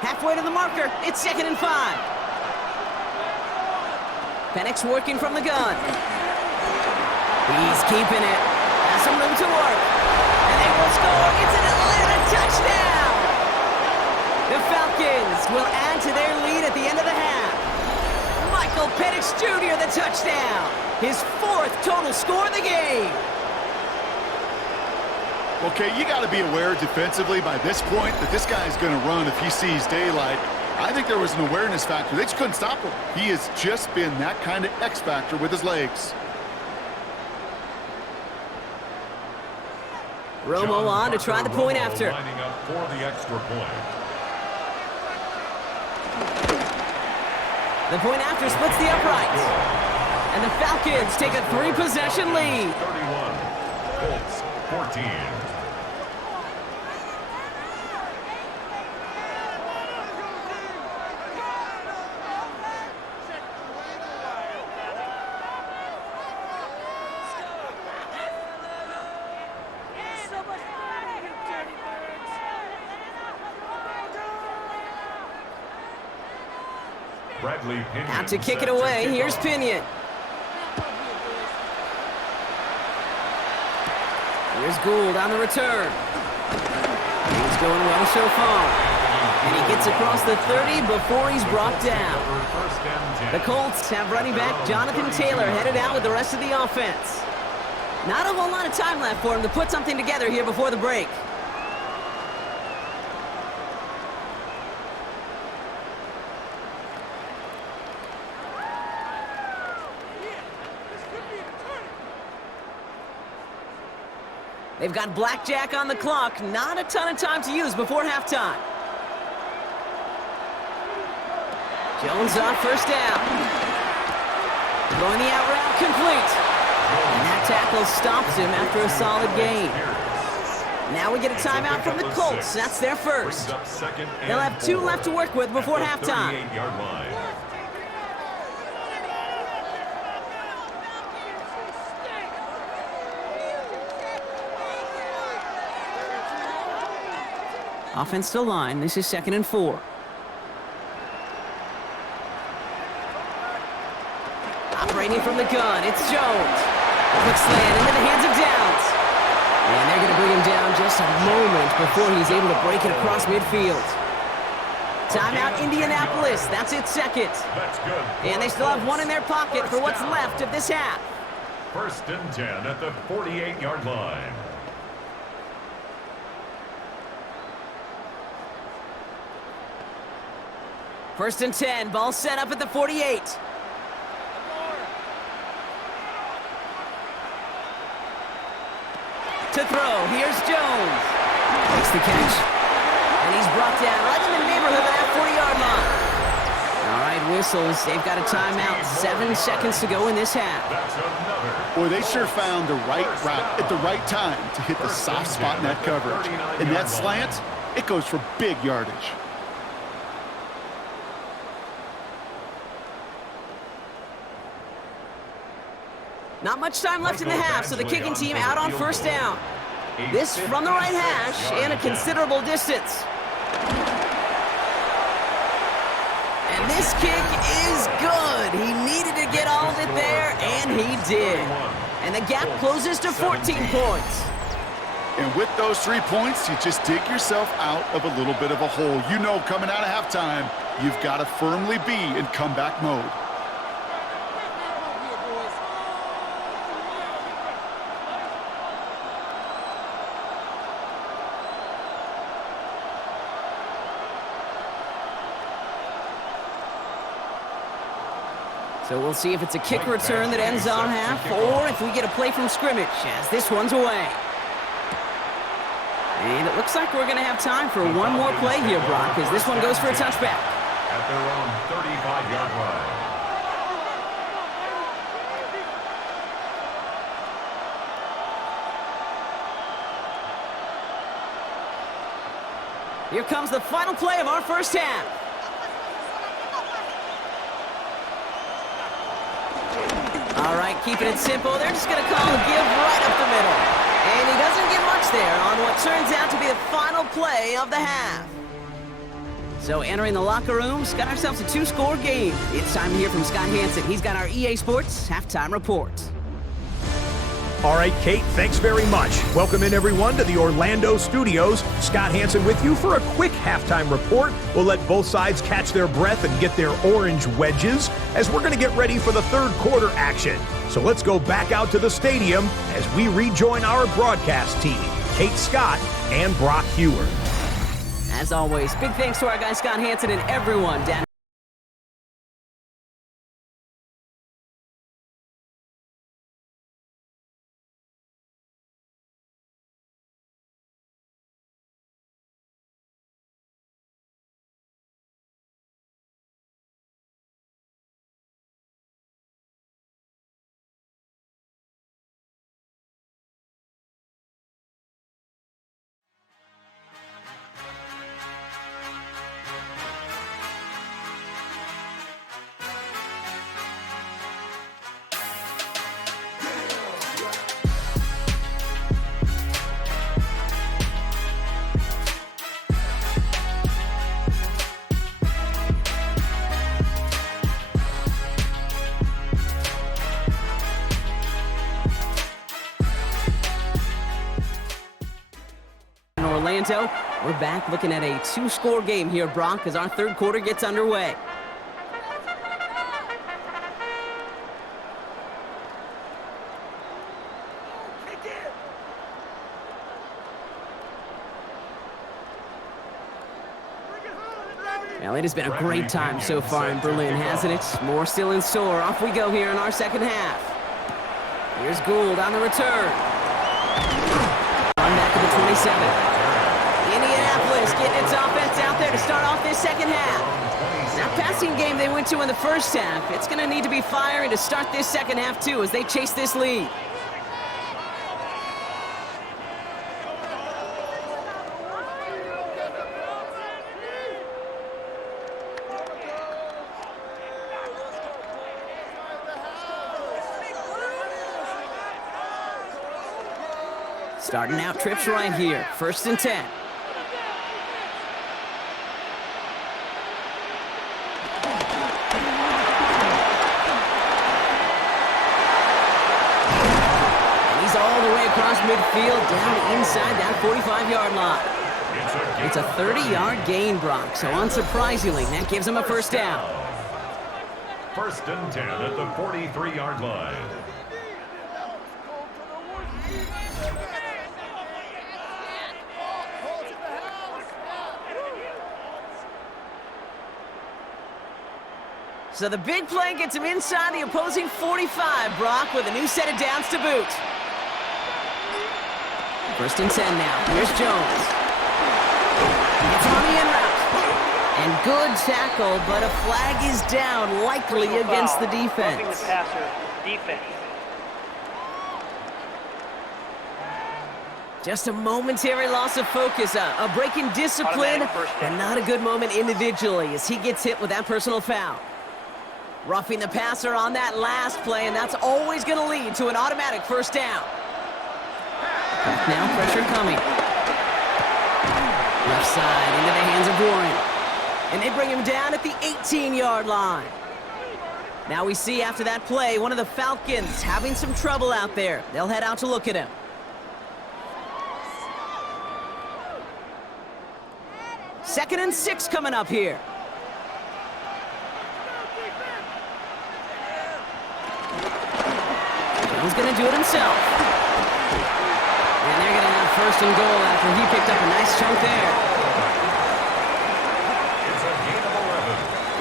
Halfway to the marker. It's 2nd and 5. Penix working from the gun. He's keeping it. Has some room to work. And they will score. It's an Atlanta touchdown. The Falcons will add to their lead at the end of the half. Michael Penix Jr. the touchdown. His 4th total score of the game. Okay, you got to be aware defensively by this point that this guy is going to run if he sees daylight. I think there was an awareness factor. They just couldn't stop him. He has just been that kind of X factor with his legs. Romo on to try the point after. Lining up for the extra point. The point after splits the uprights. And the Falcons take a 3-possession lead. 31, Colts 14. Out to kick it away. Here's Pinion. Here's Gould on the return. He's going well so far. And he gets across the 30 before he's brought down. The Colts have running back Jonathan Taylor headed out with the rest of the offense. Not a whole lot of time left for him to put something together here before the break. They've got blackjack on the clock. Not a ton of time to use before halftime. Jones on first down. Throwing the out route complete. And that tackle stops him after a solid gain. Now we get a timeout from the Colts. That's their first. They'll have 2 left to work with before halftime. Offensive line, this is 2nd and 4. Operating from the gun, it's Jones. Quick slant into the hands of Downs. And they're going to bring him down just a moment before he's able to break it across midfield. Timeout Indianapolis, that's its 2nd. That's good. And they still have 1 in their pocket for what's left of this half. 1st and 10 at the 48-yard line. First and 10, ball set up at the 48. To throw, here's Jones. Makes the catch. And he's brought down right in the neighborhood of that 40-yard line. All right, whistles. They've got a timeout. 7 seconds to go in this half. Boy, they sure found the right route at the right time to hit the soft spot in that coverage. And that slant, it goes for big yardage. Not much time left in the half, so the kicking team out on first down. This from the right hash and a considerable distance. And this kick is good. He needed to get all of it there, and he did. And the gap closes to 14 points. And with those 3 points, you just dig yourself out of a little bit of a hole. You know, coming out of halftime, you've got to firmly be in comeback mode. So we'll see if it's a kick return that ends our half, or if we get a play from scrimmage as this one's away. And it looks like we're going to have time for one more play here, Brock, as this one goes for a touchback. At their own 35-yard line. Here comes the final play of our first half. All right, keeping it simple. They're just going to call a give right up the middle. And he doesn't get much there on what turns out to be the final play of the half. So entering the locker rooms, got ourselves a 2-score game. It's time to hear from Scott Hansen. He's got our EA Sports halftime report. All right, Kate, thanks very much. Welcome in, everyone, to the Orlando studios. Scott Hansen with you for a quick halftime report. We'll let both sides catch their breath and get their orange wedges as we're going to get ready for the third quarter action. So let's go back out to the stadium as we rejoin our broadcast team, Kate Scott and Brock Hewer. As always, big thanks to our guy Scott Hansen and everyone down. Orlando, we're back looking at a 2-score game here, Brock, as our third quarter gets underway. Well, it has been a great time so far in Berlin, hasn't it? More still in store. Off we go here in our second half. Here's Gould on the return. On back to the 27. Indianapolis getting its offense out there to start off this second half. That passing game they went to in the first half, it's going to need to be firing to start this second half too as they chase this lead. Starting out trips right here, 1st and 10. Across midfield, down inside that 45-yard line. It's a 30-yard gain, Brock, so unsurprisingly, that gives them a first down. 1st and 10 at the 43-yard line. So the big play gets him inside the opposing 45, Brock, with a new set of downs to boot. 1st and 10 now. Here's Jones. It's on the in route. And good tackle, but a flag is down, likely against the defense. The passer, defense. Just a momentary loss of focus, a break in discipline, and not a good moment individually as he gets hit with that personal foul. Roughing the passer on that last play, and that's always going to lead to an automatic first down. Now pressure coming. Left side into the hands of Warren. And they bring him down at the 18-yard line. Now we see after that play, one of the Falcons having some trouble out there. They'll head out to look at him. Second and 6 coming up here. Jones going to do it himself. And they're going to have 1st and goal after he picked up a nice chunk there. It's a gain of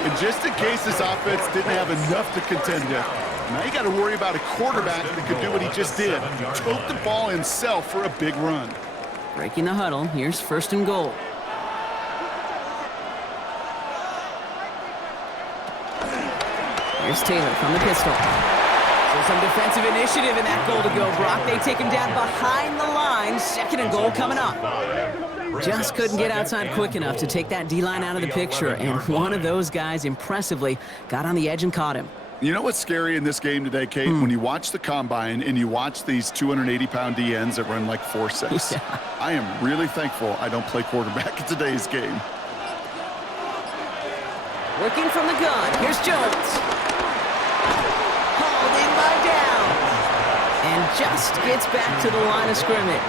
11. And just in case this offense didn't have enough to contend with, now you got to worry about a quarterback that could do what he just did. Tote the ball himself for a big run. Breaking the huddle. Here's 1st and goal. Here's Taylor from the pistol. So some defensive initiative in that goal to go, Brock. They take him down behind the line. 2nd and goal coming up. Just couldn't get outside quick enough to take that D-line out of the picture, and one of those guys impressively got on the edge and caught him. You know what's scary in this game today, Kate? When you watch the combine and you watch these 280-pound DNs that run like 4.6. Yeah. I am really thankful I don't play quarterback in today's game. Working from the gun. Here's Jones. Hauled in by Downs. And just gets back to the line of scrimmage.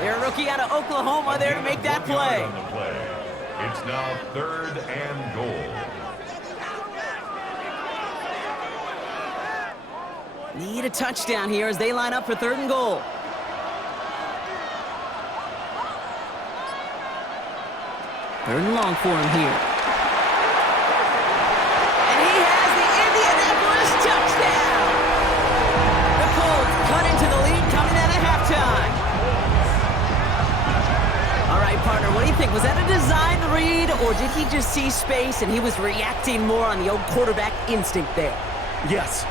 Their rookie out of Oklahoma there to make that play. It's now 3rd and goal. Need a touchdown here as they line up for 3rd and goal. Third and long for him here. And he has the Indianapolis touchdown. The Colts cut into the lead coming out of halftime. All right, partner, what do you think? Was that a design read, or did he just see space and he was reacting more on the old quarterback instinct there? Yes.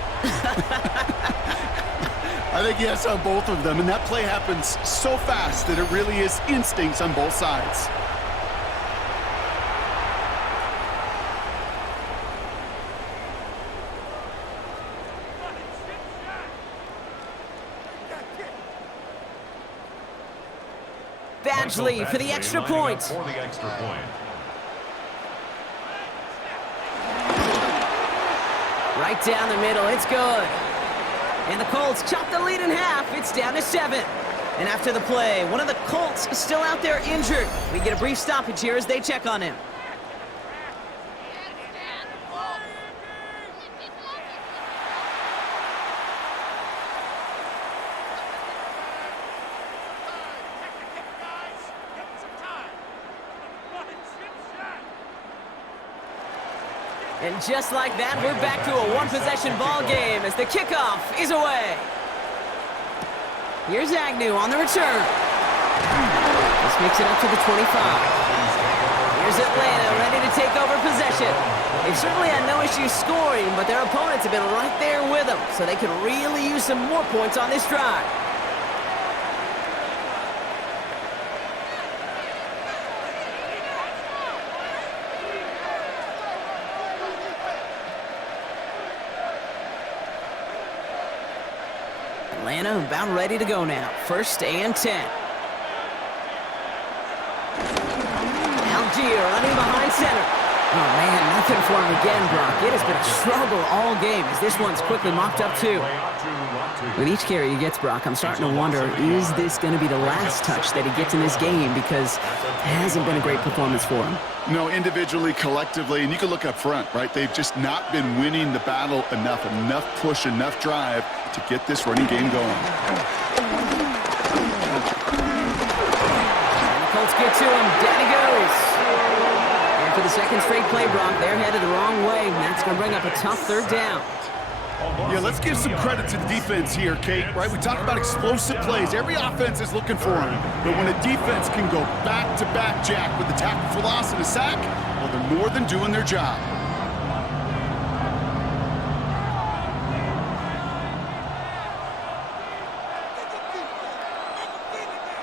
I think yes on both of them, and that play happens so fast that it really is instincts on both sides. Badgley for the extra point. Right down the middle, it's good. And the Colts chop the lead in half. It's down to 7. And after the play, one of the Colts is still out there injured. We get a brief stoppage here as they check on him. And just like that, we're back to a one-possession ball game as the kickoff is away. Here's Agnew on the return. This makes it up to the 25. Here's Atlanta ready to take over possession. They've certainly had no issue scoring, but their opponents have been right there with them, so they could really use some more points on this drive. Atlanta about ready to go now. 1st and 10. Algier running behind center. Oh, man, nothing for him again, Brock. It has been a struggle all game as this one's quickly mopped up, too. With each carry he gets, Brock, I'm starting to wonder, is this going to be the last touch that he gets in this game? Because it hasn't been a great performance for him. No, individually, collectively, and you can look up front, right? They've just not been winning the battle enough push, enough drive to get this running game going. And the Colts get to him. Down he goes. And for the 2nd straight play, Brock, they're headed the wrong way. And that's going to bring up a tough 3rd down. Yeah, let's give some credit to the defense here, Kate, right? We talk about explosive plays. Every offense is looking for them. But when a defense can go back-to-back, Jack, with the tackle for loss and a sack, well, they're more than doing their job.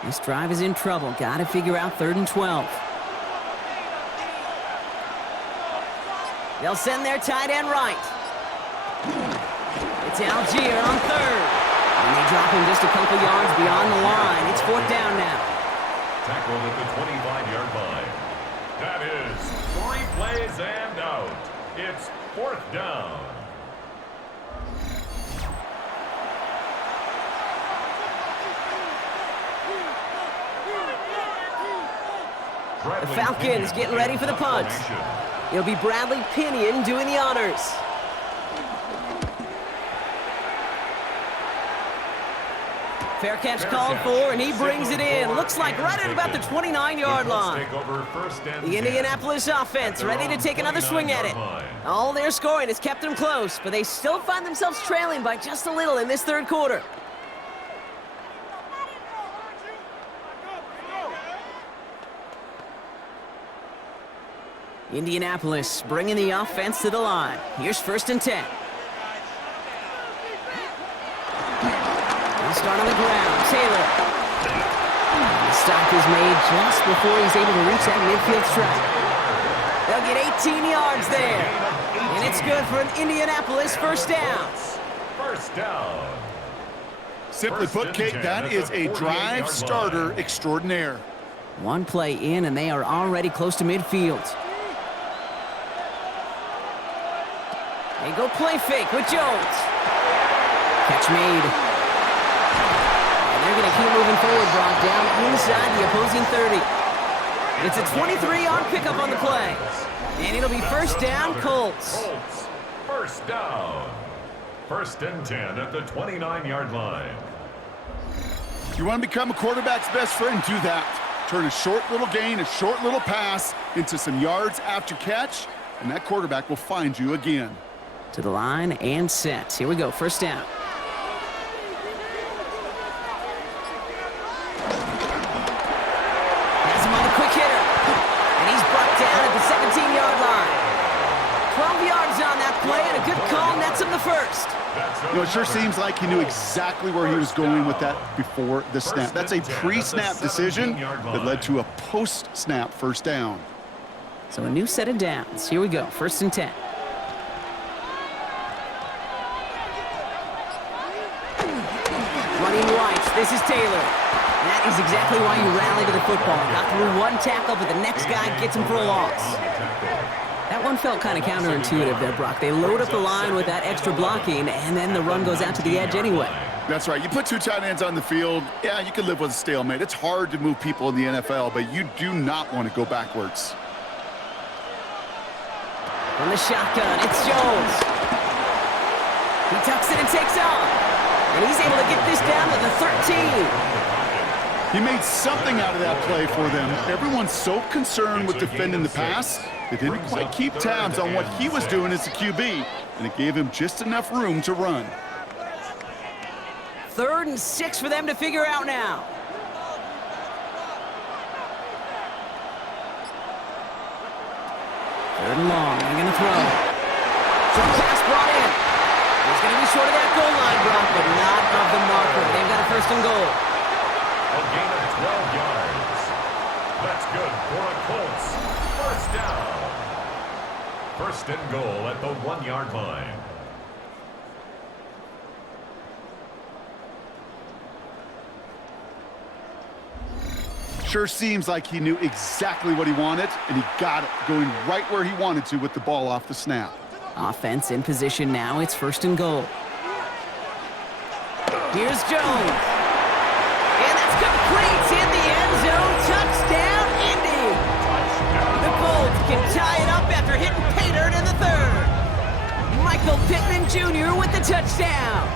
This drive is in trouble. Got to figure out 3rd and 12. They'll send their tight end right. It's Algier on 3rd. And they drop him just a couple yards beyond the line. It's 4th down now. Tackled at the 25-yard line. That is 3 plays and out. It's 4th down. The Falcons getting ready for the punt. It'll be Bradley Pinion doing the honors. Fair catch called for, and he brings it in. Looks like right at about the 29-yard line. The Indianapolis offense ready to take another swing at it. All their scoring has kept them close, but they still find themselves trailing by just a little in this third quarter. Indianapolis bringing the offense to the line. Here's 1st and 10. Start on the ground. Taylor. The stop is made just before he's able to reach that midfield strike. They'll get 18 yards there. And it's good for an Indianapolis first down. First down. Simply put, Kate, that is a drive starter extraordinaire. One play in, and they are already close to midfield. They go play fake with Jones. Catch made. They're going to keep moving forward, Brock, down inside the opposing 30. It's a 23-yard pickup on the play. And it'll be first down, Colts. First down. 1st and 10 at the 29-yard line. If you want to become a quarterback's best friend, do that. Turn a short little gain, a short little pass into some yards after catch, and that quarterback will find you again. To the line and set. Here we go, first down. Quick hitter, and he's brought down at the 17-yard line. 12 yards on that play, and a good call nets him the first. You know, it sure seems like he knew exactly where he was going with that before the snap. That's a pre-snap decision that led to a post-snap first down. So a new set of downs. Here we go, 1st and 10. Running right, this is Taylor. That is exactly why you rally to the football. Got through one tackle, but the next guy gets him for a loss. That one felt kind of counterintuitive there, Brock. They load up the line with that extra blocking, and then the run goes out to the edge anyway. That's right. You put 2 tight ends on the field, yeah, you can live with a stalemate. It's hard to move people in the NFL, but you do not want to go backwards. From the shotgun, it's Jones. He tucks it and takes off. And he's able to get this down to the 13. He made something out of that play for them. Everyone's so concerned with defending the pass, they didn't quite keep tabs on what he was doing as a QB, and it gave him just enough room to run. 3rd and 6 for them to figure out now. Third and long, they're going to throw. Short pass brought in. He's going to be short of that goal line, Brock, but not of the marker. They've got a 1st and goal. A gain of 12 yards. That's good for a Colts. First down. 1st and goal at the 1-yard line. Sure seems like he knew exactly what he wanted, and he got it going right where he wanted to with the ball off the snap. Offense in position now. It's 1st and goal. Here's Jones. And that's complete in the end zone. Touchdown, Indy. The Colts can tie it up after hitting pay dirt in the 3rd. Michael Pittman Jr. with the touchdown.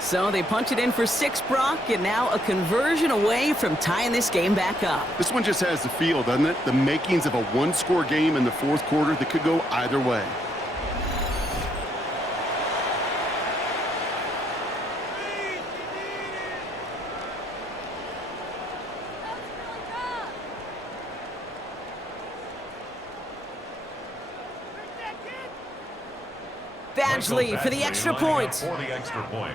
So they punch it in for 6, Brock, and now a conversion away from tying this game back up. This one just has the feel, doesn't it? The makings of a one-score game in the 4th quarter that could go either way. Badgley for the extra point. For the extra point.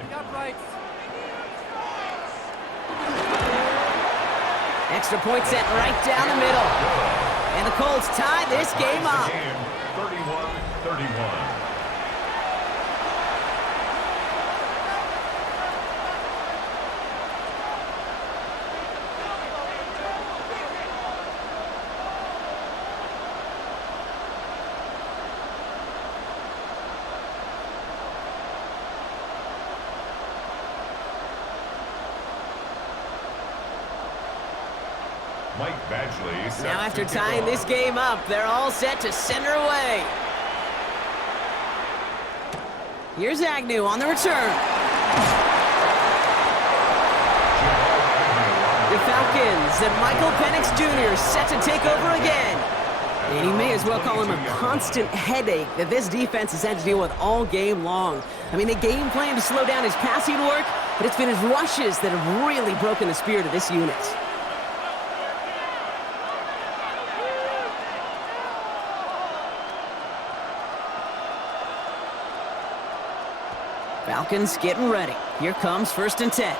Extra point set right down the middle. And the Colts tie this game up. 31-31. Mike Badgley. Now after tying this game up, they're all set to send her away. Here's Agnew on the return. the Falcons, and Michael Penix Jr. set to take over again. And you may as well call him a constant headache that this defense has had to deal with all game long. I mean, the game plan to slow down his passing work, but it's been his rushes that have really broken the spirit of this unit. Falcons getting ready. Here comes 1st and 10.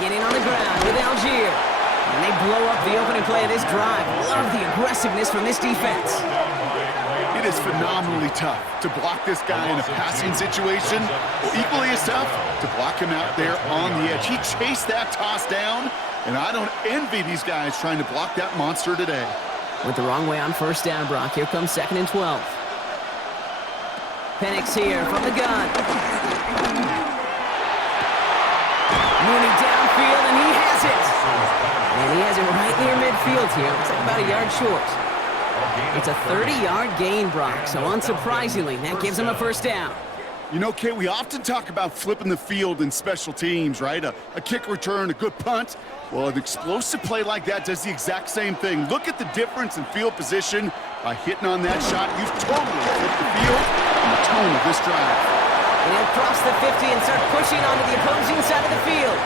Beginning on the ground with Algier. And they blow up the opening play of this drive. Love the aggressiveness from this defense. It is phenomenally tough to block this guy in a passing situation. Equally as tough to block him out there on the edge. He chased that toss down, and I don't envy these guys trying to block that monster today. Went the wrong way on 1st down, Brock. Here comes 2nd and 12. Penix here from the gun. Mooney downfield, and he has it. And he has it right near midfield here. It's like about a yard short. It's a 30-yard gain, Brock, so unsurprisingly, that gives him a 1st down. You know, Kate, we often talk about flipping the field in special teams, right? A kick return, a good punt. Well, an explosive play like that does the exact same thing. Look at the difference in field position by hitting on that shot. You've totally flipped the field and the tone of this drive. And he'll cross the 50 and start pushing onto the opposing side of the field.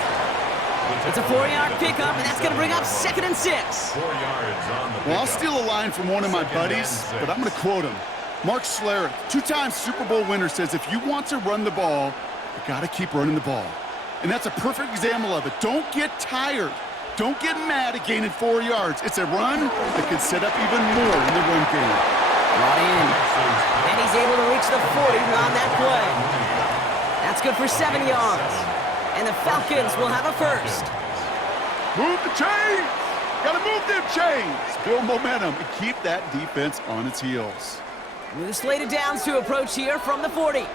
It's a 4-yard pickup, and that's going to bring up 2nd and 6. 4 yards on the Well, I'll steal a line from one of my buddies, but I'm going to quote him. Mark Schlereth, 2-time Super Bowl winner, says if you want to run the ball, you got to keep running the ball. And that's a perfect example of it. Don't get tired. Don't get mad at gaining 4 yards. It's a run that can set up even more in the run game. Brought in. And he's able to reach the 40 on that play. That's good for 7 yards. And the Falcons will have a 1st. Move the chains. Got to move them chains. Build momentum and keep that defense on its heels. New slated downs to approach here from the 40.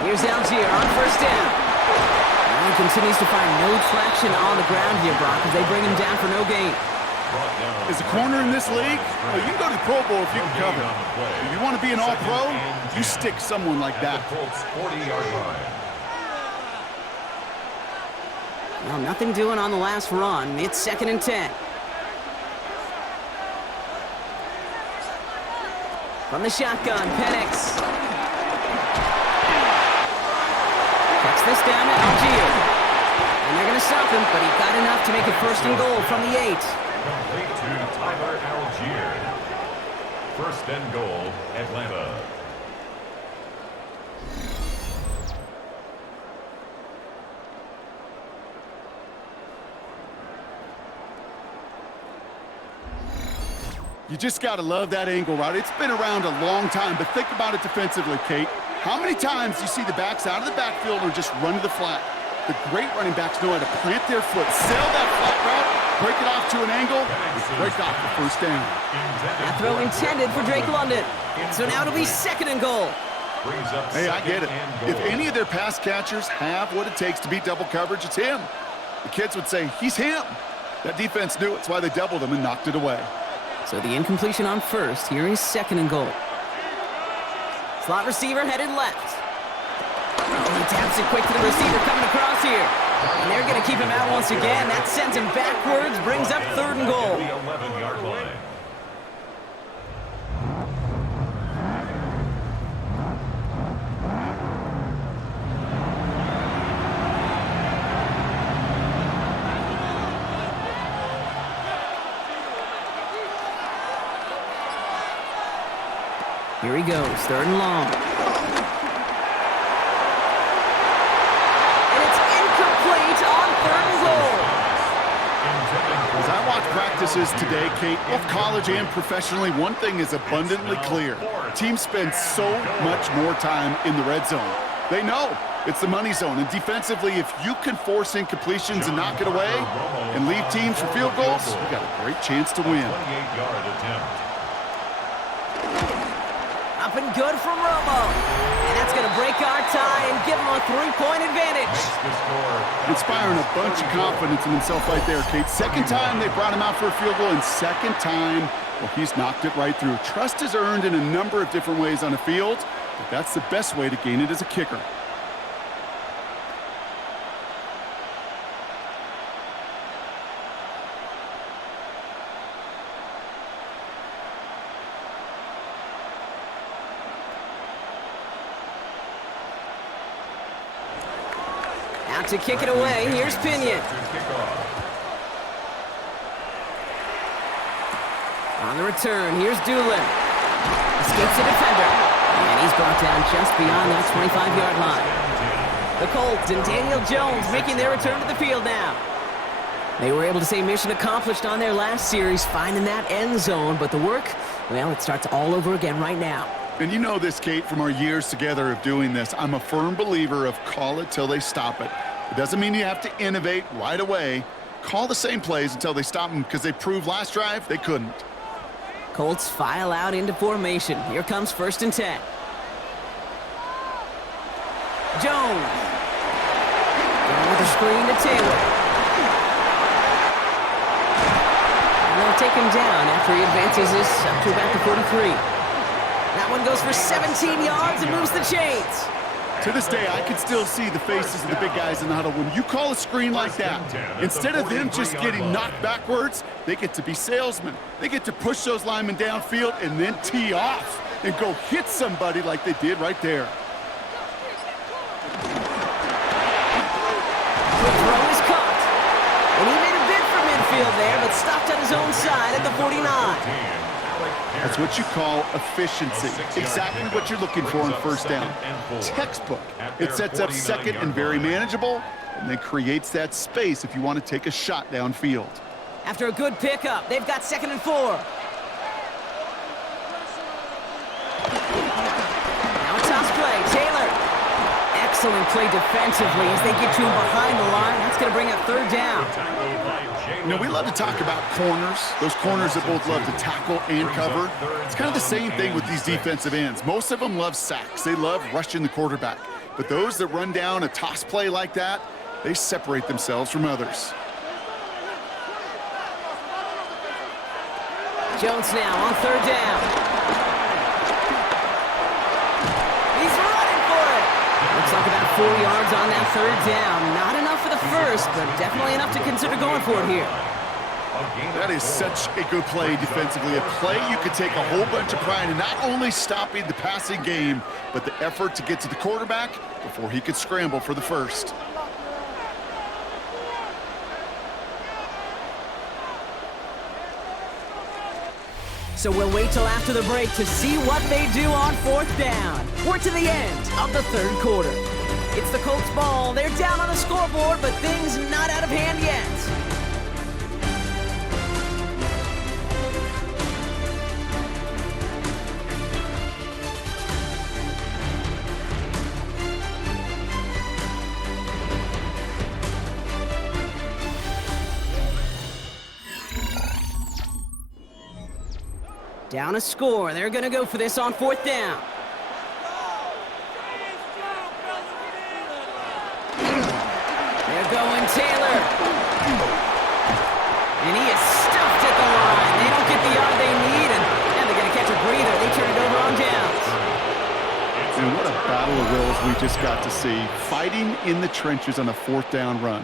Here's Algier on 1st down. And he continues to find no traction on the ground here, Brock, as they bring him down for no gain. As a corner in this league, well, you can go to the Pro Bowl if you can cover. If you want to be an all-pro, you stick someone like that. Colts 40-yard line. Well, nothing doing on the last run. It's 2nd and 10. From the shotgun, Penix. Cuts this down to Algier. And they're going to stop him, but he got enough to make it 1st and goal from the 8. Complete to Tyler Algier. 1st and goal, Atlanta. You just got to love that angle route. It's been around a long time, but think about it defensively, Kate. How many times do you see the backs out of the backfield or just run to the flat? The great running backs know how to plant their foot, sail that flat route, break it off to an angle, and break off the 1st down. That throw intended for Drake London. So now it'll be 2nd and goal. Hey, I get it. If any of their pass catchers have what it takes to beat double coverage, it's him. The kids would say, he's him. That defense knew it. It's why they doubled him and knocked it away. So the incompletion on 1st. Here is 2nd and goal. Slot receiver headed left. And he taps it quick to the receiver coming across here. And they're going to keep him out once again. That sends him backwards, brings up 3rd and goal. The 11-yard line. Here he goes, 3rd and long. And it's incomplete on 3rd and goal. As I watch practices today, Kate, both college and professionally, one thing is abundantly clear. Teams spend so much more time in the red zone. They know it's the money zone. And defensively, if you can force incompletions and knock it away and leave teams for field goals, you got a great chance to win. 28-yard attempt. Up and good from Romo. And that's going to break our tie and give him a 3-point advantage. Inspiring a bunch of confidence in himself right there, Kate. 2nd time they brought him out for a field goal, and 2nd time, well, he's knocked it right through. Trust is earned in a number of different ways on the field, but that's the best way to gain it as a kicker. Out to kick it away, here's Pinion. On the return, here's Doolin. Escapes the defender. And he's brought down just beyond that 25-yard line. The Colts and Daniel Jones making their return to the field now. They were able to say mission accomplished on their last series, finding that end zone. But the work, well, it starts all over again right now. And you know this, Kate, from our years together of doing this. I'm a firm believer of call it till they stop it. It doesn't mean you have to innovate right away. Call the same plays until they stop them, because they proved last drive they couldn't. Colts file out into formation. Here comes 1st and 10. Jones. Going with a screen to Taylor. And they'll take him down after he advances this up to about the 43. That one goes for 17 yards and moves the chains. To this day, I can still see the faces of the big guys in the huddle. When you call a screen like that, instead of them just getting knocked backwards, they get to be salesmen. They get to push those linemen downfield and then tee off and go hit somebody like they did right there. The throw is caught. And he made a bid for midfield there, but stopped at his own side at the 49. That's what you call efficiency. Exactly what you're looking for in 1st down. Textbook. It sets up 2nd and very manageable, and then creates that space if you want to take a shot downfield. After a good pickup, they've got 2nd and 4. Now a toss play. Taylor. Excellent play defensively as they get to him behind the line. That's going to bring up 3rd down. You know, we love to talk about corners, those corners that both love to tackle and cover. It's kind of the same thing with these defensive ends. Most of them love sacks. They love rushing the quarterback. But those that run down a toss play like that, they separate themselves from others. Jones now on 3rd down. He's running for it. Looks like about 4 yards on that 3rd down. Not enough for the first, but definitely enough to consider going for it here. That is such a good play defensively. A play you could take a whole bunch of pride in, not only stopping the passing game, but the effort to get to the quarterback before he could scramble for the first. So we'll wait till after the break to see what they do on 4th down. We're to the end of the 3rd quarter. It's the Colts ball. They're down on the scoreboard, but things not out of hand yet. Down a score. They're going to go for this on 4th down. They're going Taylor. And he is stuffed at the line. They don't get the yard they need, and they're going to catch a breather. They turn it over on downs. And what a battle of wills we just got to see. Fighting in the trenches on a 4th down run.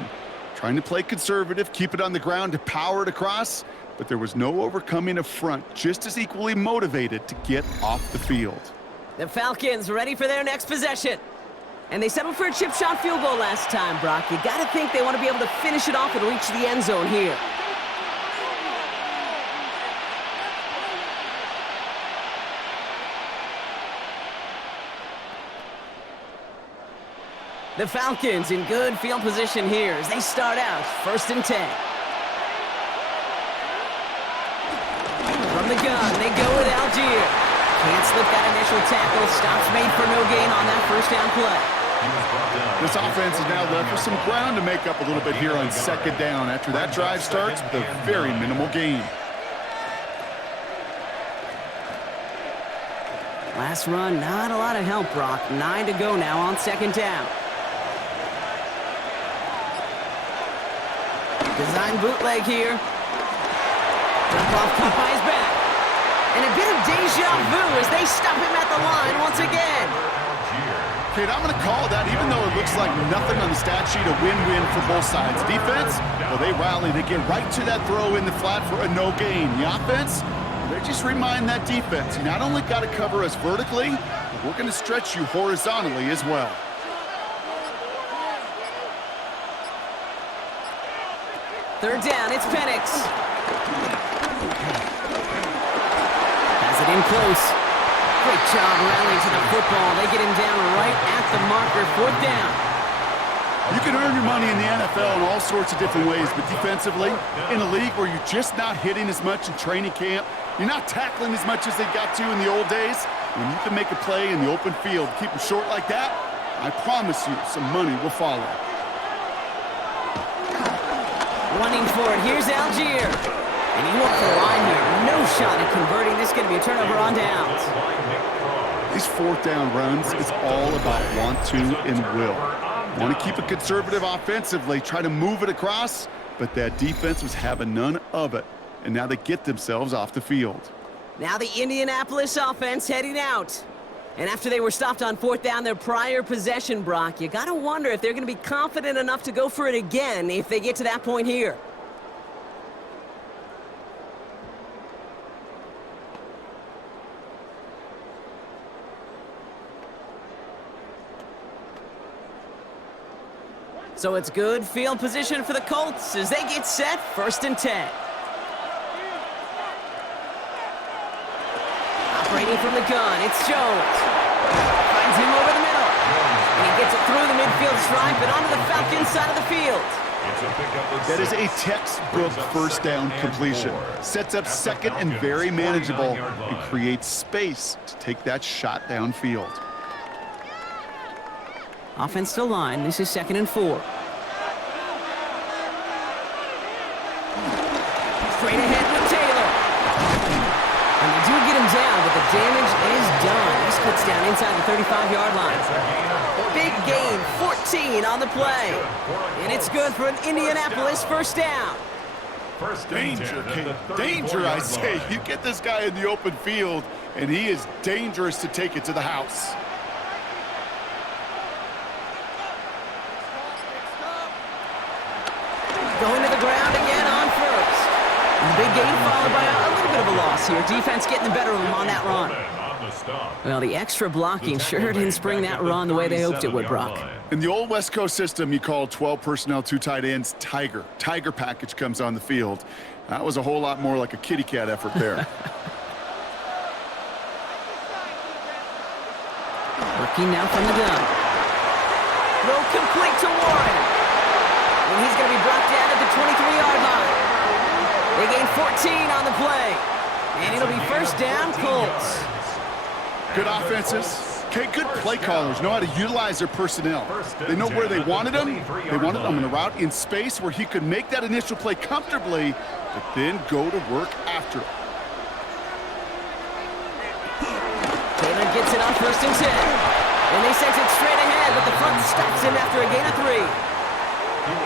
Trying to play conservative, keep it on the ground to power it across. But there was no overcoming a front just as equally motivated to get off the field. The Falcons ready for their next possession. And they settled for a chip shot field goal last time, Brock. You got to think they want to be able to finish it off and reach the end zone here. The Falcons in good field position here as they start out 1st and 10. From the gun, they go with Algier. Can't slip that initial tackle. Stops made for no gain on that 1st down play. This offense is now left with some ground to make up a little bit here on 2nd down after that drive starts with a very minimal gain. Last run, not a lot of help, Brock. 9 to go now on 2nd down. Design bootleg here. Jump off cut by his back. And a bit of deja vu as they stop him at the line once again. Kate, I'm going to call that, even though it looks like nothing on the stat sheet, a win-win for both sides. Defense, well, they rally. They get right to that throw in the flat for a no gain. The offense, they just remind that defense, you not only got to cover us vertically, but we're going to stretch you horizontally as well. Third down, it's Penix. Has it in close. Great job rallying to the football. They get him down right at the marker. Fourth down. You can earn your money in the NFL in all sorts of different ways, but defensively, in a league where you're just not hitting as much in training camp, you're not tackling as much as they got to in the old days, when you can make a play in the open field, keep them short like that, I promise you some money will follow. Running for it. Here's Algier. And he went for the line here. No shot at converting. This is going to be a turnover on downs. These fourth down runs is all about want to and will. Want to keep it conservative offensively, try to move it across, but that defense was having none of it. And now they get themselves off the field. Now the Indianapolis offense heading out. And after they were stopped on fourth down their prior possession, Brock, you got to wonder if they're going to be confident enough to go for it again if they get to that point here. So it's good field position for the Colts as they get set, 1st and 10. Operating from the gun, it's Jones. Finds him over the middle. And he gets it through the midfield stripe and onto the Falcons side of the field. That is a textbook first down completion. Sets up second and very manageable and creates space to take that shot downfield. Offense to line. This is 2nd and 4. Straight ahead with Taylor. And they do get him down, but the damage is done. This puts down inside the 35-yard line. Big gain, 14 on the play. And it's good for an Indianapolis first down. Danger, Kate. Danger, I say. You get this guy in the open field, and he is dangerous to take it to the house. Going to the ground again on first. And the big gain followed by a little bit of a loss here. Defense getting the better of them on that run. Well, the extra blocking sure didn't spring that run the way they hoped it would, Brock. In the old West Coast system, you call 12 personnel, 2 tight ends, Tiger. Tiger package comes on the field. That was a whole lot more like a kitty cat effort there. Working now from the gun. Throw complete to Warren. And he's going to be brought down at the 23-yard line. They gain 14 on the play. And it'll be first down, Colts. Good offenses. Okay, good play callers know how to utilize their personnel. They know where they wanted them. They wanted them in a route in space where he could make that initial play comfortably, but then go to work after it. Taylor gets it on 1st and 10. And they send it straight ahead, but the front stops him after a gain of 3.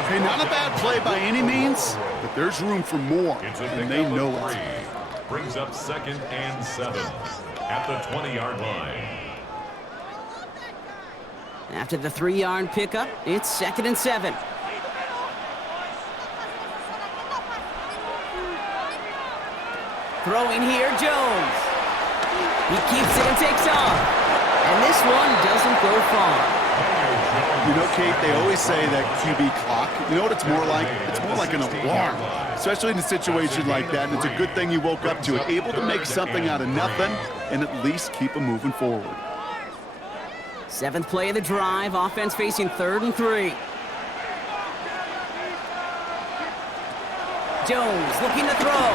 Okay, not a bad play by any means, but there's room for more, and they know it. Brings up 2nd and 7 at the 20-yard line. After the 3-yard pickup, it's 2nd and 7. Throwing here, Jones. He keeps it and takes off. And this one doesn't go far. You know, Kate, they always say that QB clock. You know what it's more like? It's more like an alarm, especially in a situation like that. And it's a good thing you woke up to it, able to make something out of nothing and at least keep them moving forward. 7th play of the drive, offense facing 3rd and 3. Jones looking to throw.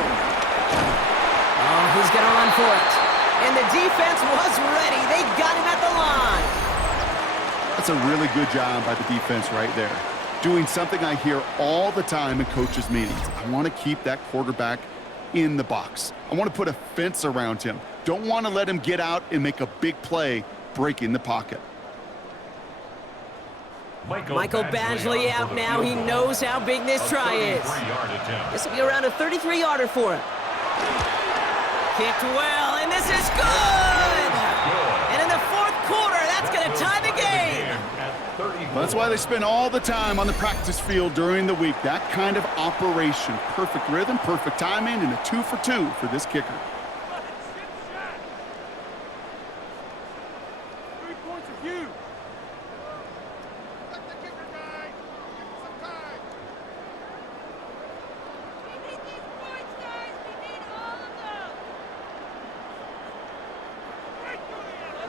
Oh, he's going to run for it. And the defense was ready. They got him at the line. That's a really good job by the defense right there. Doing something I hear all the time in coaches' meetings. I want to keep that quarterback in the box. I want to put a fence around him. Don't want to let him get out and make a big play, breaking the pocket. Michael Badgley out now. He knows how big this try is. This will be around a 33-yarder for him. Kicked well, and this is good! And in the fourth quarter, that's going to tie the game. Well, that's why they spend all the time on the practice field during the week. That kind of operation. Perfect rhythm, perfect timing, and a 2 for 2 for this kicker. 3 points of view.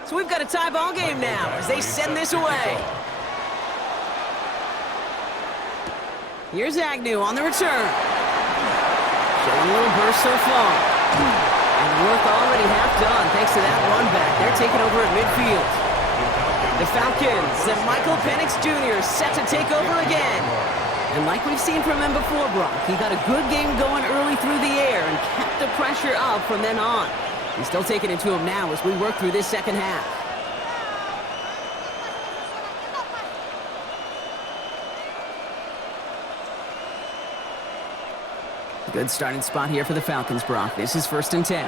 So we've got a tie ball game now as they send this away. Here's Agnew on the return. Showing a little burst so far. And work already half done thanks to that run back. They're taking over at midfield. The Falcons and Michael Penix Jr. set to take over again. And like we've seen from him before, Brock, he got a good game going early through the air and kept the pressure up from then on. He's still taking it to him now as we work through this second half. Good starting spot here for the Falcons, Brock. This is 1st and 10.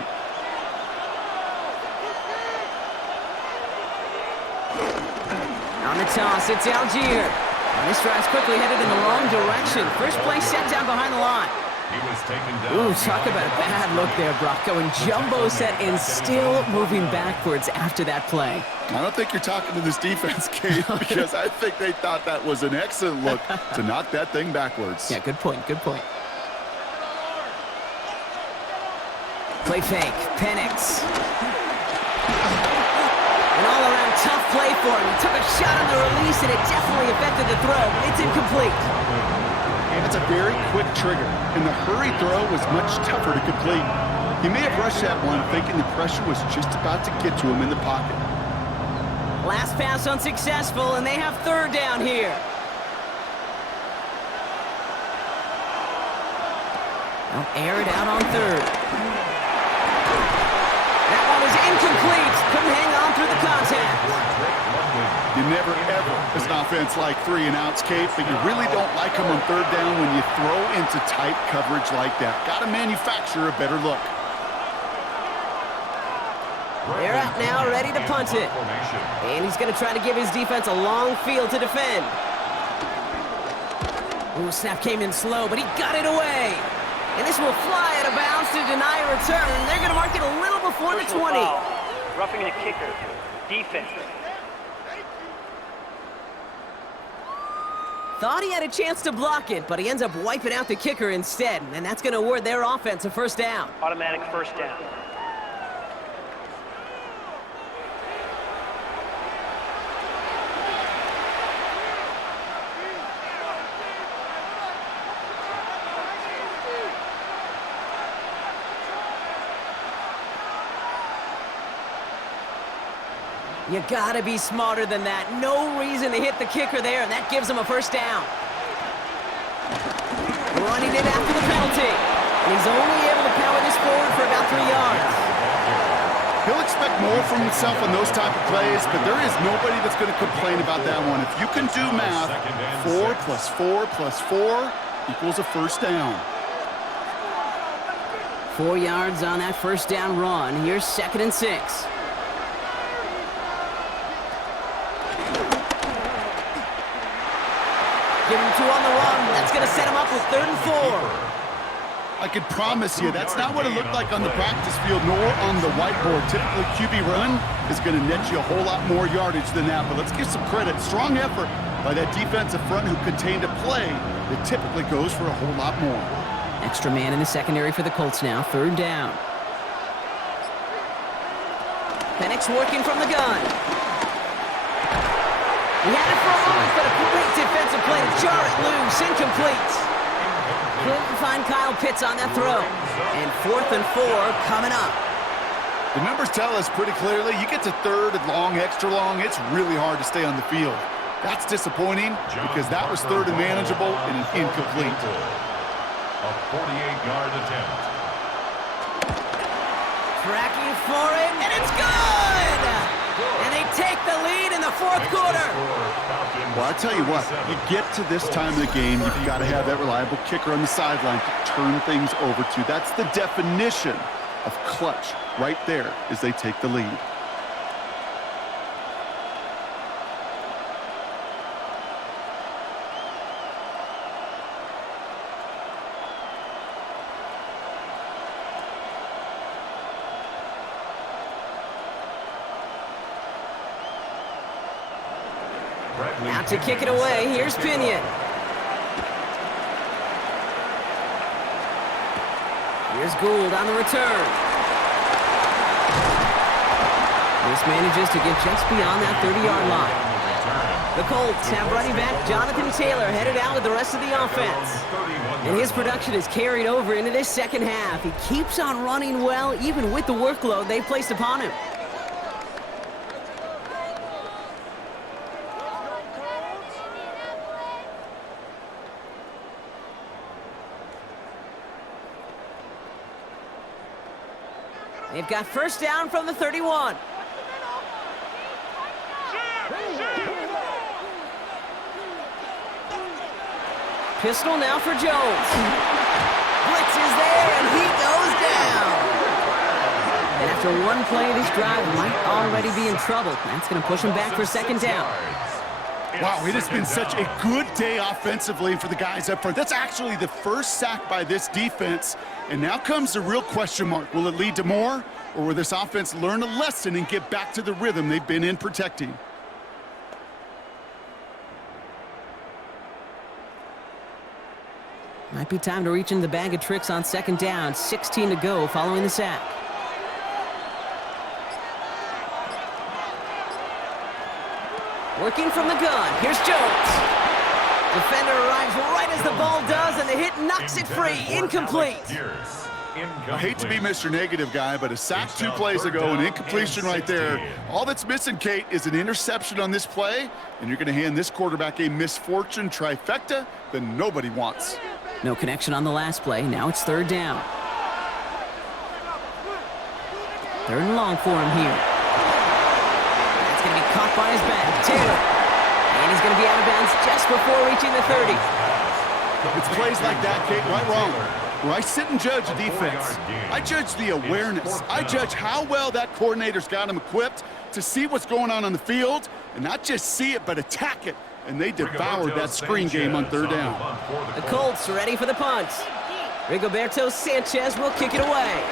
On the toss, it's Algier. And this drive's quickly headed in the wrong direction. First play set down behind the line. He was taken down. Ooh, talk about a bad look there, Brock. Going jumbo set and still moving backwards after that play. I don't think you're talking to this defense, Kate, because I think they thought that was an excellent look to knock that thing backwards. Yeah, good point, good point. Play fake, Penix. An all-around tough play for him. He took a shot on the release, and it definitely affected the throw. It's incomplete. That's a very quick trigger, and the hurry throw was much tougher to complete. He may have rushed that one thinking the pressure was just about to get to him in the pocket. Last pass unsuccessful, and they have 3rd down here. They'll air it out on 3rd. That one was incomplete. Couldn't hang on through the contact. You never, ever, as an offense, like 3 and outs, Kate, but you really don't like them on 3rd down when you throw into tight coverage like that. Got to manufacture a better look. They're out now, ready to punt it. And he's going to try to give his defense a long field to defend. Ooh, snap came in slow, but he got it away. And this will fly out of bounds to deny a return. They're going to mark it a little before the 20. Foul. Roughing the kicker. Defense. Thought he had a chance to block it, but he ends up wiping out the kicker instead. And that's going to award their offense a 1st down. Automatic 1st down. You gotta be smarter than that. No reason to hit the kicker there, and that gives him a 1st down. Running it after the penalty. And he's only able to power this forward for about 3 yards. He'll expect more from himself on those type of plays, but there is nobody that's going to complain about that one. If you can do math, 4 plus 4 plus 4 equals a 1st down. 4 yards on that 1st down run. Here's 2nd and 6. Give him 2 on the run. That's going to set him up with 3rd and 4. I can promise you that's not what it looked like on the practice field nor on the whiteboard. Typically, QB run is going to net you a whole lot more yardage than that. But let's give some credit. Strong effort by that defensive front who contained a play that typically goes for a whole lot more. Extra man in the secondary for the Colts now. 3rd down. Penix working from the gun. He had it for a moment, but a great defensive play to jar it loose. Incomplete. Couldn't find Kyle Pitts on that throw. And 4th and 4 coming up. The numbers tell us pretty clearly, you get to 3rd and long, extra long, it's really hard to stay on the field. That's disappointing because that was 3rd and manageable and an incomplete. A 48-yard attempt. Tracking for it, and it's good! And they take the lead in the 4th quarter. Well, I tell you what, you get to this time of the game, you've got to have that reliable kicker on the sideline to turn things over to. That's the definition of clutch right there as they take the lead. Out to kick it away. Here's Pinion. Here's Gould on the return. This manages to get just beyond that 30-yard line. The Colts have running back Jonathan Taylor headed out with the rest of the offense. And his production is carried over into this second half. He keeps on running well, even with the workload they've placed upon him. They've got first down from the 31. Pistol now for Jones. Blitz is there, and he goes down. And after one play, this drive might already be in trouble. That's going to push him back for second down. Wow, it has been such a good day offensively for the guys up front. That's actually the first sack by this defense. And now comes the real question mark. Will it lead to more, or will this offense learn a lesson and get back to the rhythm they've been in protecting? Might be time to reach into the bag of tricks on second down. 16 to go following the sack. Working from the gun. Here's Jones. Defender arrives right as the ball does, and the hit knocks it free. Incomplete. I hate to be Mr. Negative guy, but a sack 2 plays ago, an incompletion right there. All that's missing, Kate, is an interception on this play, and you're going to hand this quarterback a misfortune trifecta that nobody wants. No connection on the last play. Now it's third down. Third and long for him here. That's going to be caught by his back. Taylor. And he's going to be out of bounds just before reaching the 30. It's plays like that, Kate, right wrong. Where I sit and judge a defense, I judge the awareness. I judge how well that coordinator's got him equipped to see what's going on the field, and not just see it, but attack it. And they devoured that screen game on third down. The Colts ready for the punt. Rigoberto Sanchez will kick it away.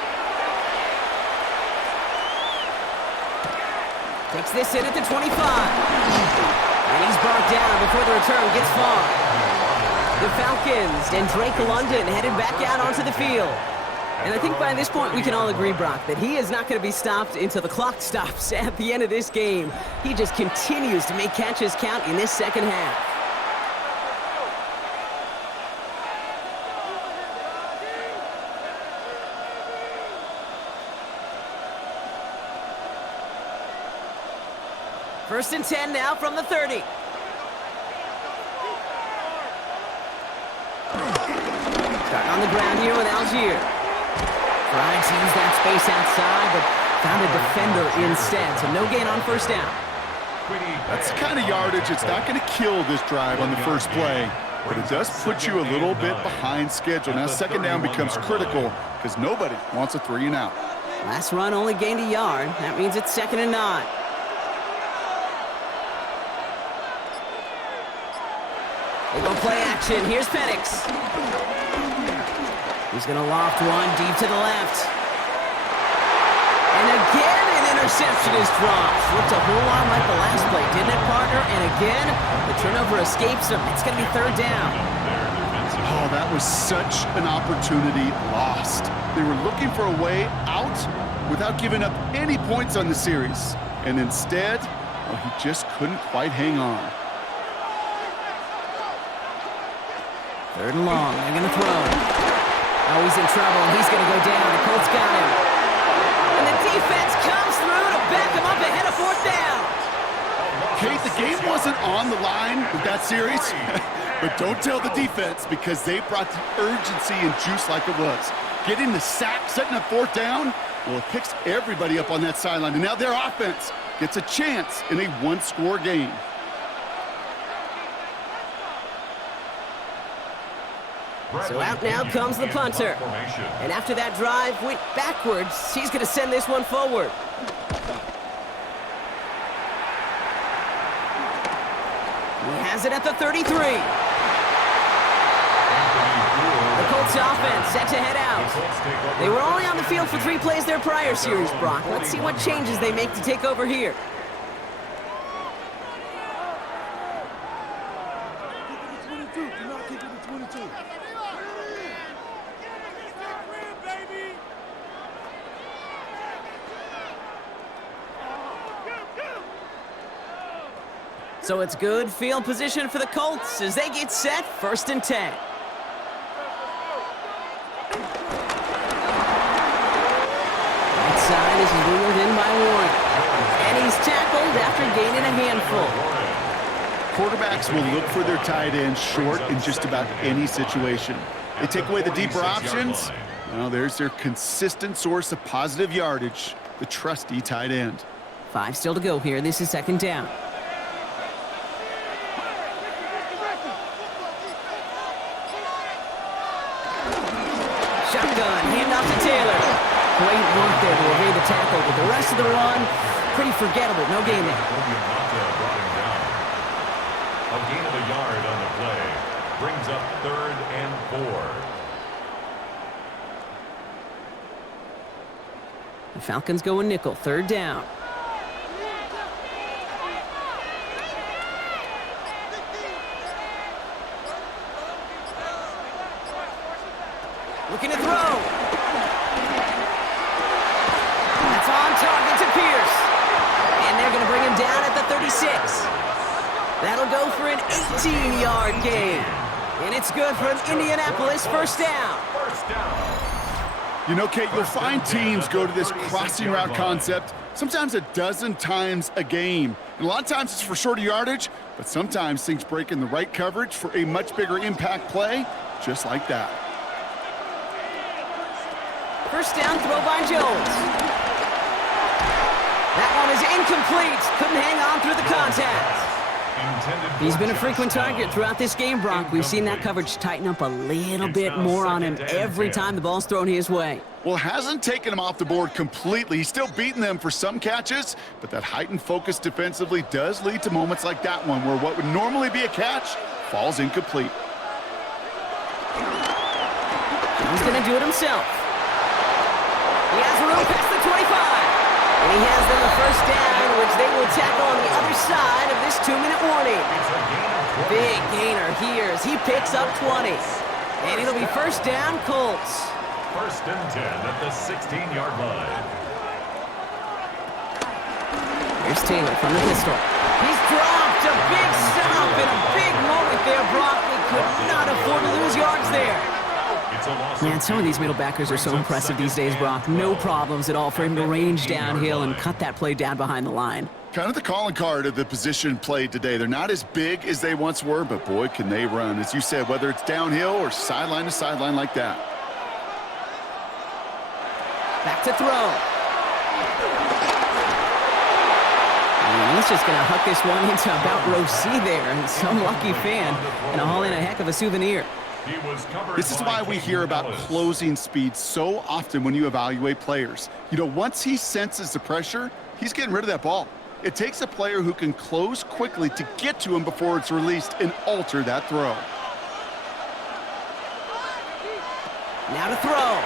Takes this in at the 25. And he's brought down before the return gets far. The Falcons and Drake London headed back out onto the field. And I think by this point we can all agree, Brock, that he is not going to be stopped until the clock stops at the end of this game. He just continues to make catches count in this second half. First and 10 now from the 30. Starting on the ground here with Algier. Trying to use that space outside, but found a defender instead, so no gain on first down. That's the kind of yardage, it's not going to kill this drive on the first play, but it does put you a little bit behind schedule. Now second down becomes critical because nobody wants a 3 and out. Last run only gained a yard. That means it's 2nd and 9. They go play action. Here's Penix. He's going to loft one deep to the left. And again, an interception is dropped. Looked a whole lot like the last play, didn't it, partner? And again, the turnover escapes him. It's going to be third down. Oh, that was such an opportunity lost. They were looking for a way out without giving up any points on the series. And instead, well, he just couldn't quite hang on. Third and long. They're going to throw. Oh, he's in trouble, and he's going to go down. The Colts got him. And the defense comes through to back him up ahead of fourth down. Kate, the game wasn't on the line with that series, but don't tell the defense because they brought the urgency and juice like it was. Getting the sack, setting up fourth down, well, it picks everybody up on that sideline. And now their offense gets a chance in a one-score game. So out now comes the punter. And after that drive went backwards, he's going to send this one forward. He has it at the 33. The Colts offense set to head out. They were only on the field for 3 plays their prior series, Brock. Let's see what changes they make to take over here. So it's good field position for the Colts as they get set, 1st and 10. Right side is wheeled in by Warren. And he's tackled after gaining a handful. Quarterbacks will look for their tight end short in just about any situation. They take away the deeper options. Well, there's their consistent source of positive yardage, the trusty tight end. 5 still to go here. This is 2nd down. Shotgun, handoff to Taylor. Great work there to evade the tackle, but the rest of the run, pretty forgettable. No gain there. A gain of a yard on the play. Brings up 3rd and 4. The Falcons go a nickel, 3rd down. Looking to throw. That's on target to Pierce. And they're going to bring him down at the 36. That'll go for an 18-yard gain. And it's good for an Indianapolis 1st down. You know, Kate, you'll find teams go to this crossing route concept sometimes a dozen times a game. And a lot of times it's for shorter yardage, but sometimes things break in the right coverage for a much bigger impact play, just like that. 1st down throw by Jones. That one is incomplete. Couldn't hang on through the contact. He's been a frequent target throughout this game, Brock. We've seen that coverage tighten up a little bit more on him every time the ball's thrown his way. Well, hasn't taken him off the board completely. He's still beating them for some catches, but that heightened focus defensively does lead to moments like that one where what would normally be a catch falls incomplete. He's going to do it himself. He has room past the 25. And he has them a 1st down, which they will tackle on the other side of this 2-minute warning. Big gainer here as he picks up 20. And it'll be 1st down, Colts. 1st and 10 at the 16-yard line. Here's Taylor from the pistol. He's dropped a big stop and a big moment there, Brock. They could not afford to lose yards there. Man, some of these middle backers are so impressive these days, Brock. No problems at all for him to range downhill and cut that play down behind the line. Kind of the calling card of the position played today. They're not as big as they once were, but boy, can they run. As you said, whether it's downhill or sideline to sideline like that. Back to throw. And he's just going to huck this one into about row C there. And some lucky fan and haul in a heck of a souvenir. This is why we hear about closing speed so often when you evaluate players. You know, once he senses the pressure, he's getting rid of that ball. It takes a player who can close quickly to get to him before it's released and alter that throw. Now to throw.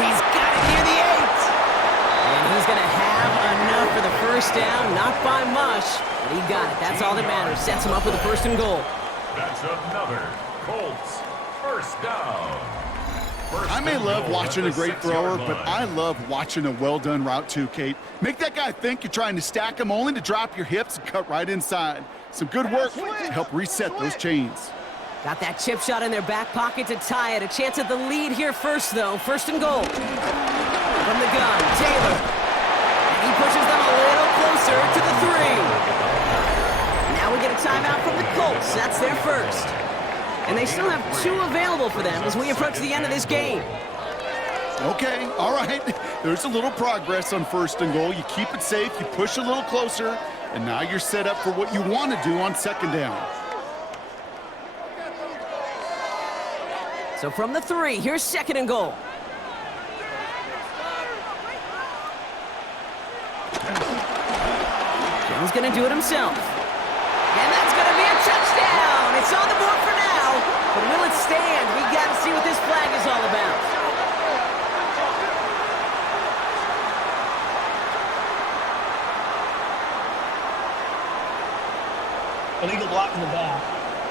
He's got it near the 8. And he's going to have enough for the 1st down. Not by much, but he got it. That's all that matters. Sets him up with a 1st and goal. That's another Colts 1st down. I may love watching a great thrower, but I love watching a well-done route too, Kate. Make that guy think you're trying to stack him only to drop your hips and cut right inside. Some good work to help reset those chains. Got that chip shot in their back pocket to tie it. A chance at the lead here first, though. 1st and goal. From the gun, Taylor. And he pushes them a little closer to the 3. Now we get a timeout from the Colts. That's their 1st. And they still have 2 available for them as we approach the end of this game. Okay, all right. There's a little progress on 1st and goal. You keep it safe, you push a little closer, and now you're set up for what you want to do on 2nd down. So from the 3, here's 2nd and goal. Jones going to do it himself. And that's going to be a touchdown. It's on the board for now. But will it stand? We got to see what this flag is all about. Illegal block in the back.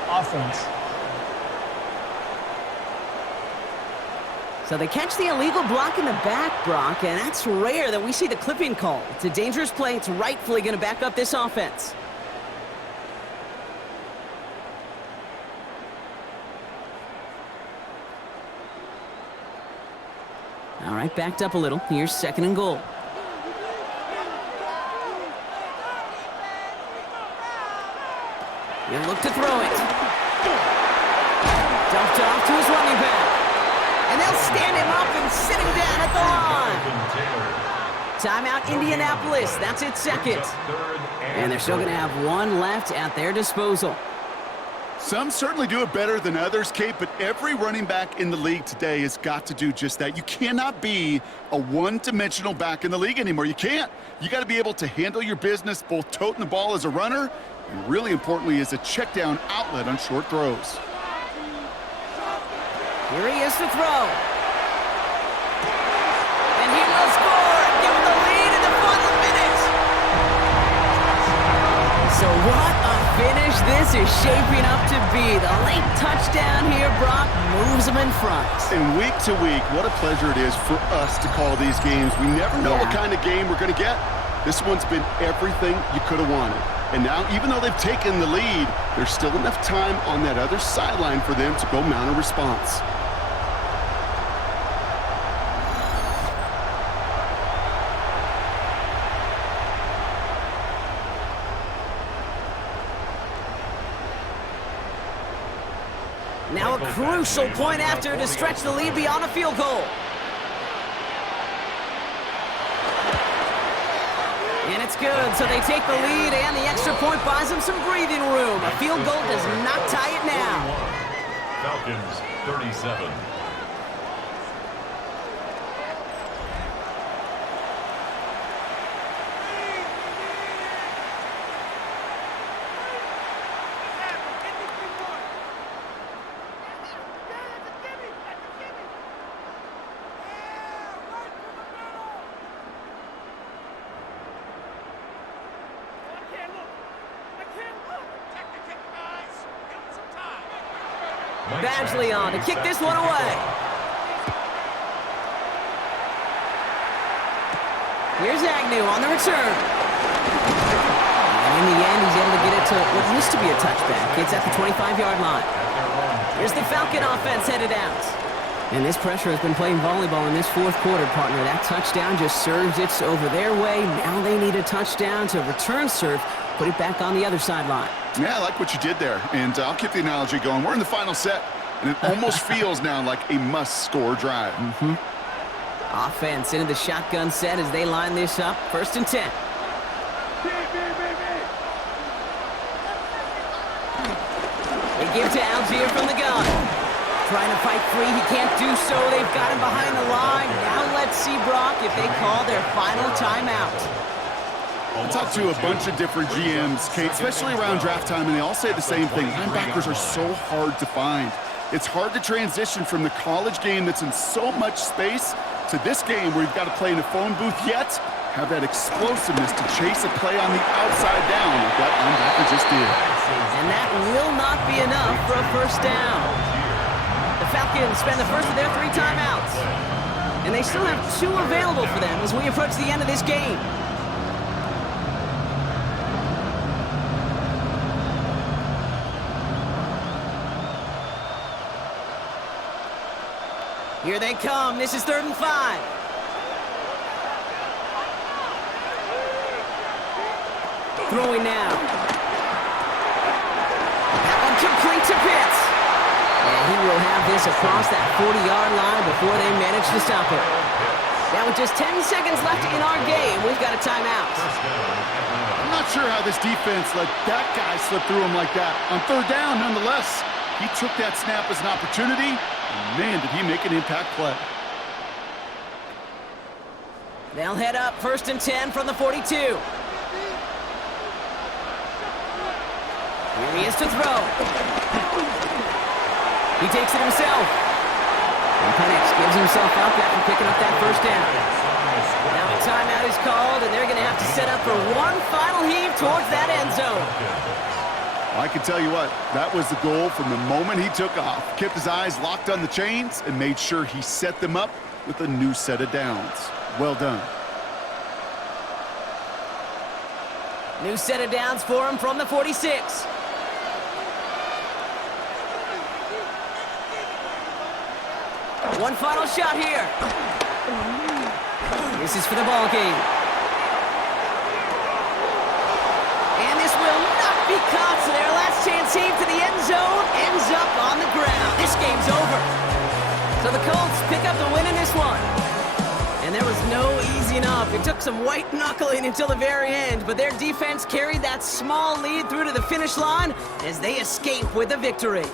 Offense. So they catch the illegal block in the back, Brock, and that's rare that we see the clipping call. It's a dangerous play. It's rightfully going to back up this offense. All right, backed up a little. Here's 2nd and goal. He'll look to throw it. Dumped off to his running back. And they'll stand him up and sit him down at the line. Timeout, Indianapolis. That's its 2nd. And they're still going to have 1 left at their disposal. Some certainly do it better than others, Kate, but every running back in the league today has got to do just that. You cannot be a one-dimensional back in the league anymore. You can't. You got to be able to handle your business, both toting the ball as a runner and really importantly as a check-down outlet on short throws. Here he is to throw. And he will score and give him the lead in the final minutes. So what a finish this is shaping up to be. The late touchdown here, Brock, moves them in front. And week to week, what a pleasure it is for us to call these games. We never know what kind of game we're going to get. This one's been everything you could have wanted. And now, even though they've taken the lead, there's still enough time on that other sideline for them to go mount a response. Now a crucial point after to stretch the lead beyond a field goal. And it's good, so they take the lead, and the extra point buys them some breathing room. A field goal does not tie it now. Falcons 37. Badgley on to kick this one away. Here's Agnew on the return. And in the end, he's able to get it to what used to be a touchback. It's at the 25-yard line. Here's the Falcon offense headed out. And this pressure has been playing volleyball in this 4th quarter, partner. That touchdown just serves it over their way. Now they need a touchdown to return serve, put it back on the other sideline. Yeah, I like what you did there, and I'll keep the analogy going. We're in the final set, and it almost feels now like a must-score drive. Offense into the shotgun set as they line this up. 1st and 10. They give to Algier from the gun. Trying to fight free, he can't do so. They've got him behind the line. Now let's see, Brock, if they call their final timeout. I talked to a bunch of different GMs, Kate, especially around draft time, and they all say the same thing. Linebackers are so hard to find. It's hard to transition from the college game that's in so much space to this game where you've got to play in a phone booth, yet have that explosiveness to chase a play on the outside down like that linebacker just did. And that will not be enough for a 1st down. The Falcons spend the first of their 3 timeouts. And they still have 2 available for them as we approach the end of this game. Here they come. This is 3rd and 5. Throwing now. That one complete to Pitts. And he will have this across that 40-yard line before they manage to stop it. Now with just 10 seconds left in our game, we've got a timeout. I'm not sure how this defense let that guy slip through him like that. On 3rd down, nonetheless, he took that snap as an opportunity. Man, did he make an impact play. They'll head up 1st and 10 from the 42. Here he is to throw. He takes it himself. And Penix gives himself up after picking up that 1st down. Now the timeout is called, and they're going to have to set up for one final heave towards that end zone. I can tell you what, that was the goal from the moment he took off. Kept his eyes locked on the chains and made sure he set them up with a new set of downs. Well done. New set of downs for him from the 46. One final shot here. This is for the ball game. And this will not be caught, so their last chance heave to the end zone ends up on the ground. This game's over. So the Colts pick up the win in this one. And there was no easing up. It took some white knuckling until the very end, but their defense carried that small lead through to the finish line as they escape with a victory.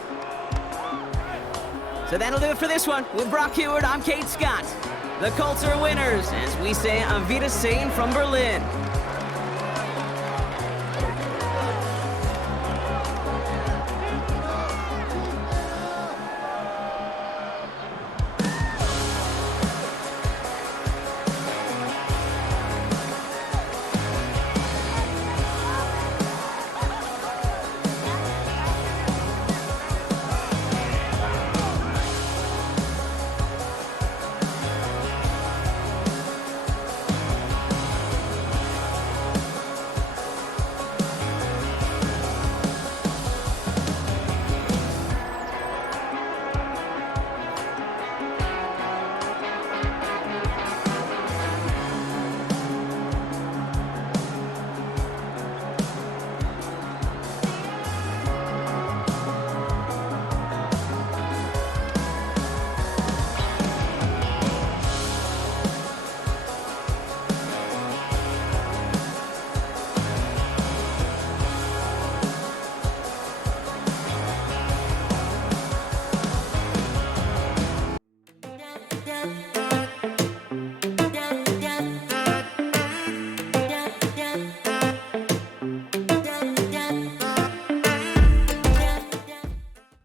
So that'll do it for this one. With Brock Heward, I'm Kate Scott. The Colts are winners, as we say Auf Wiedersehen from Berlin.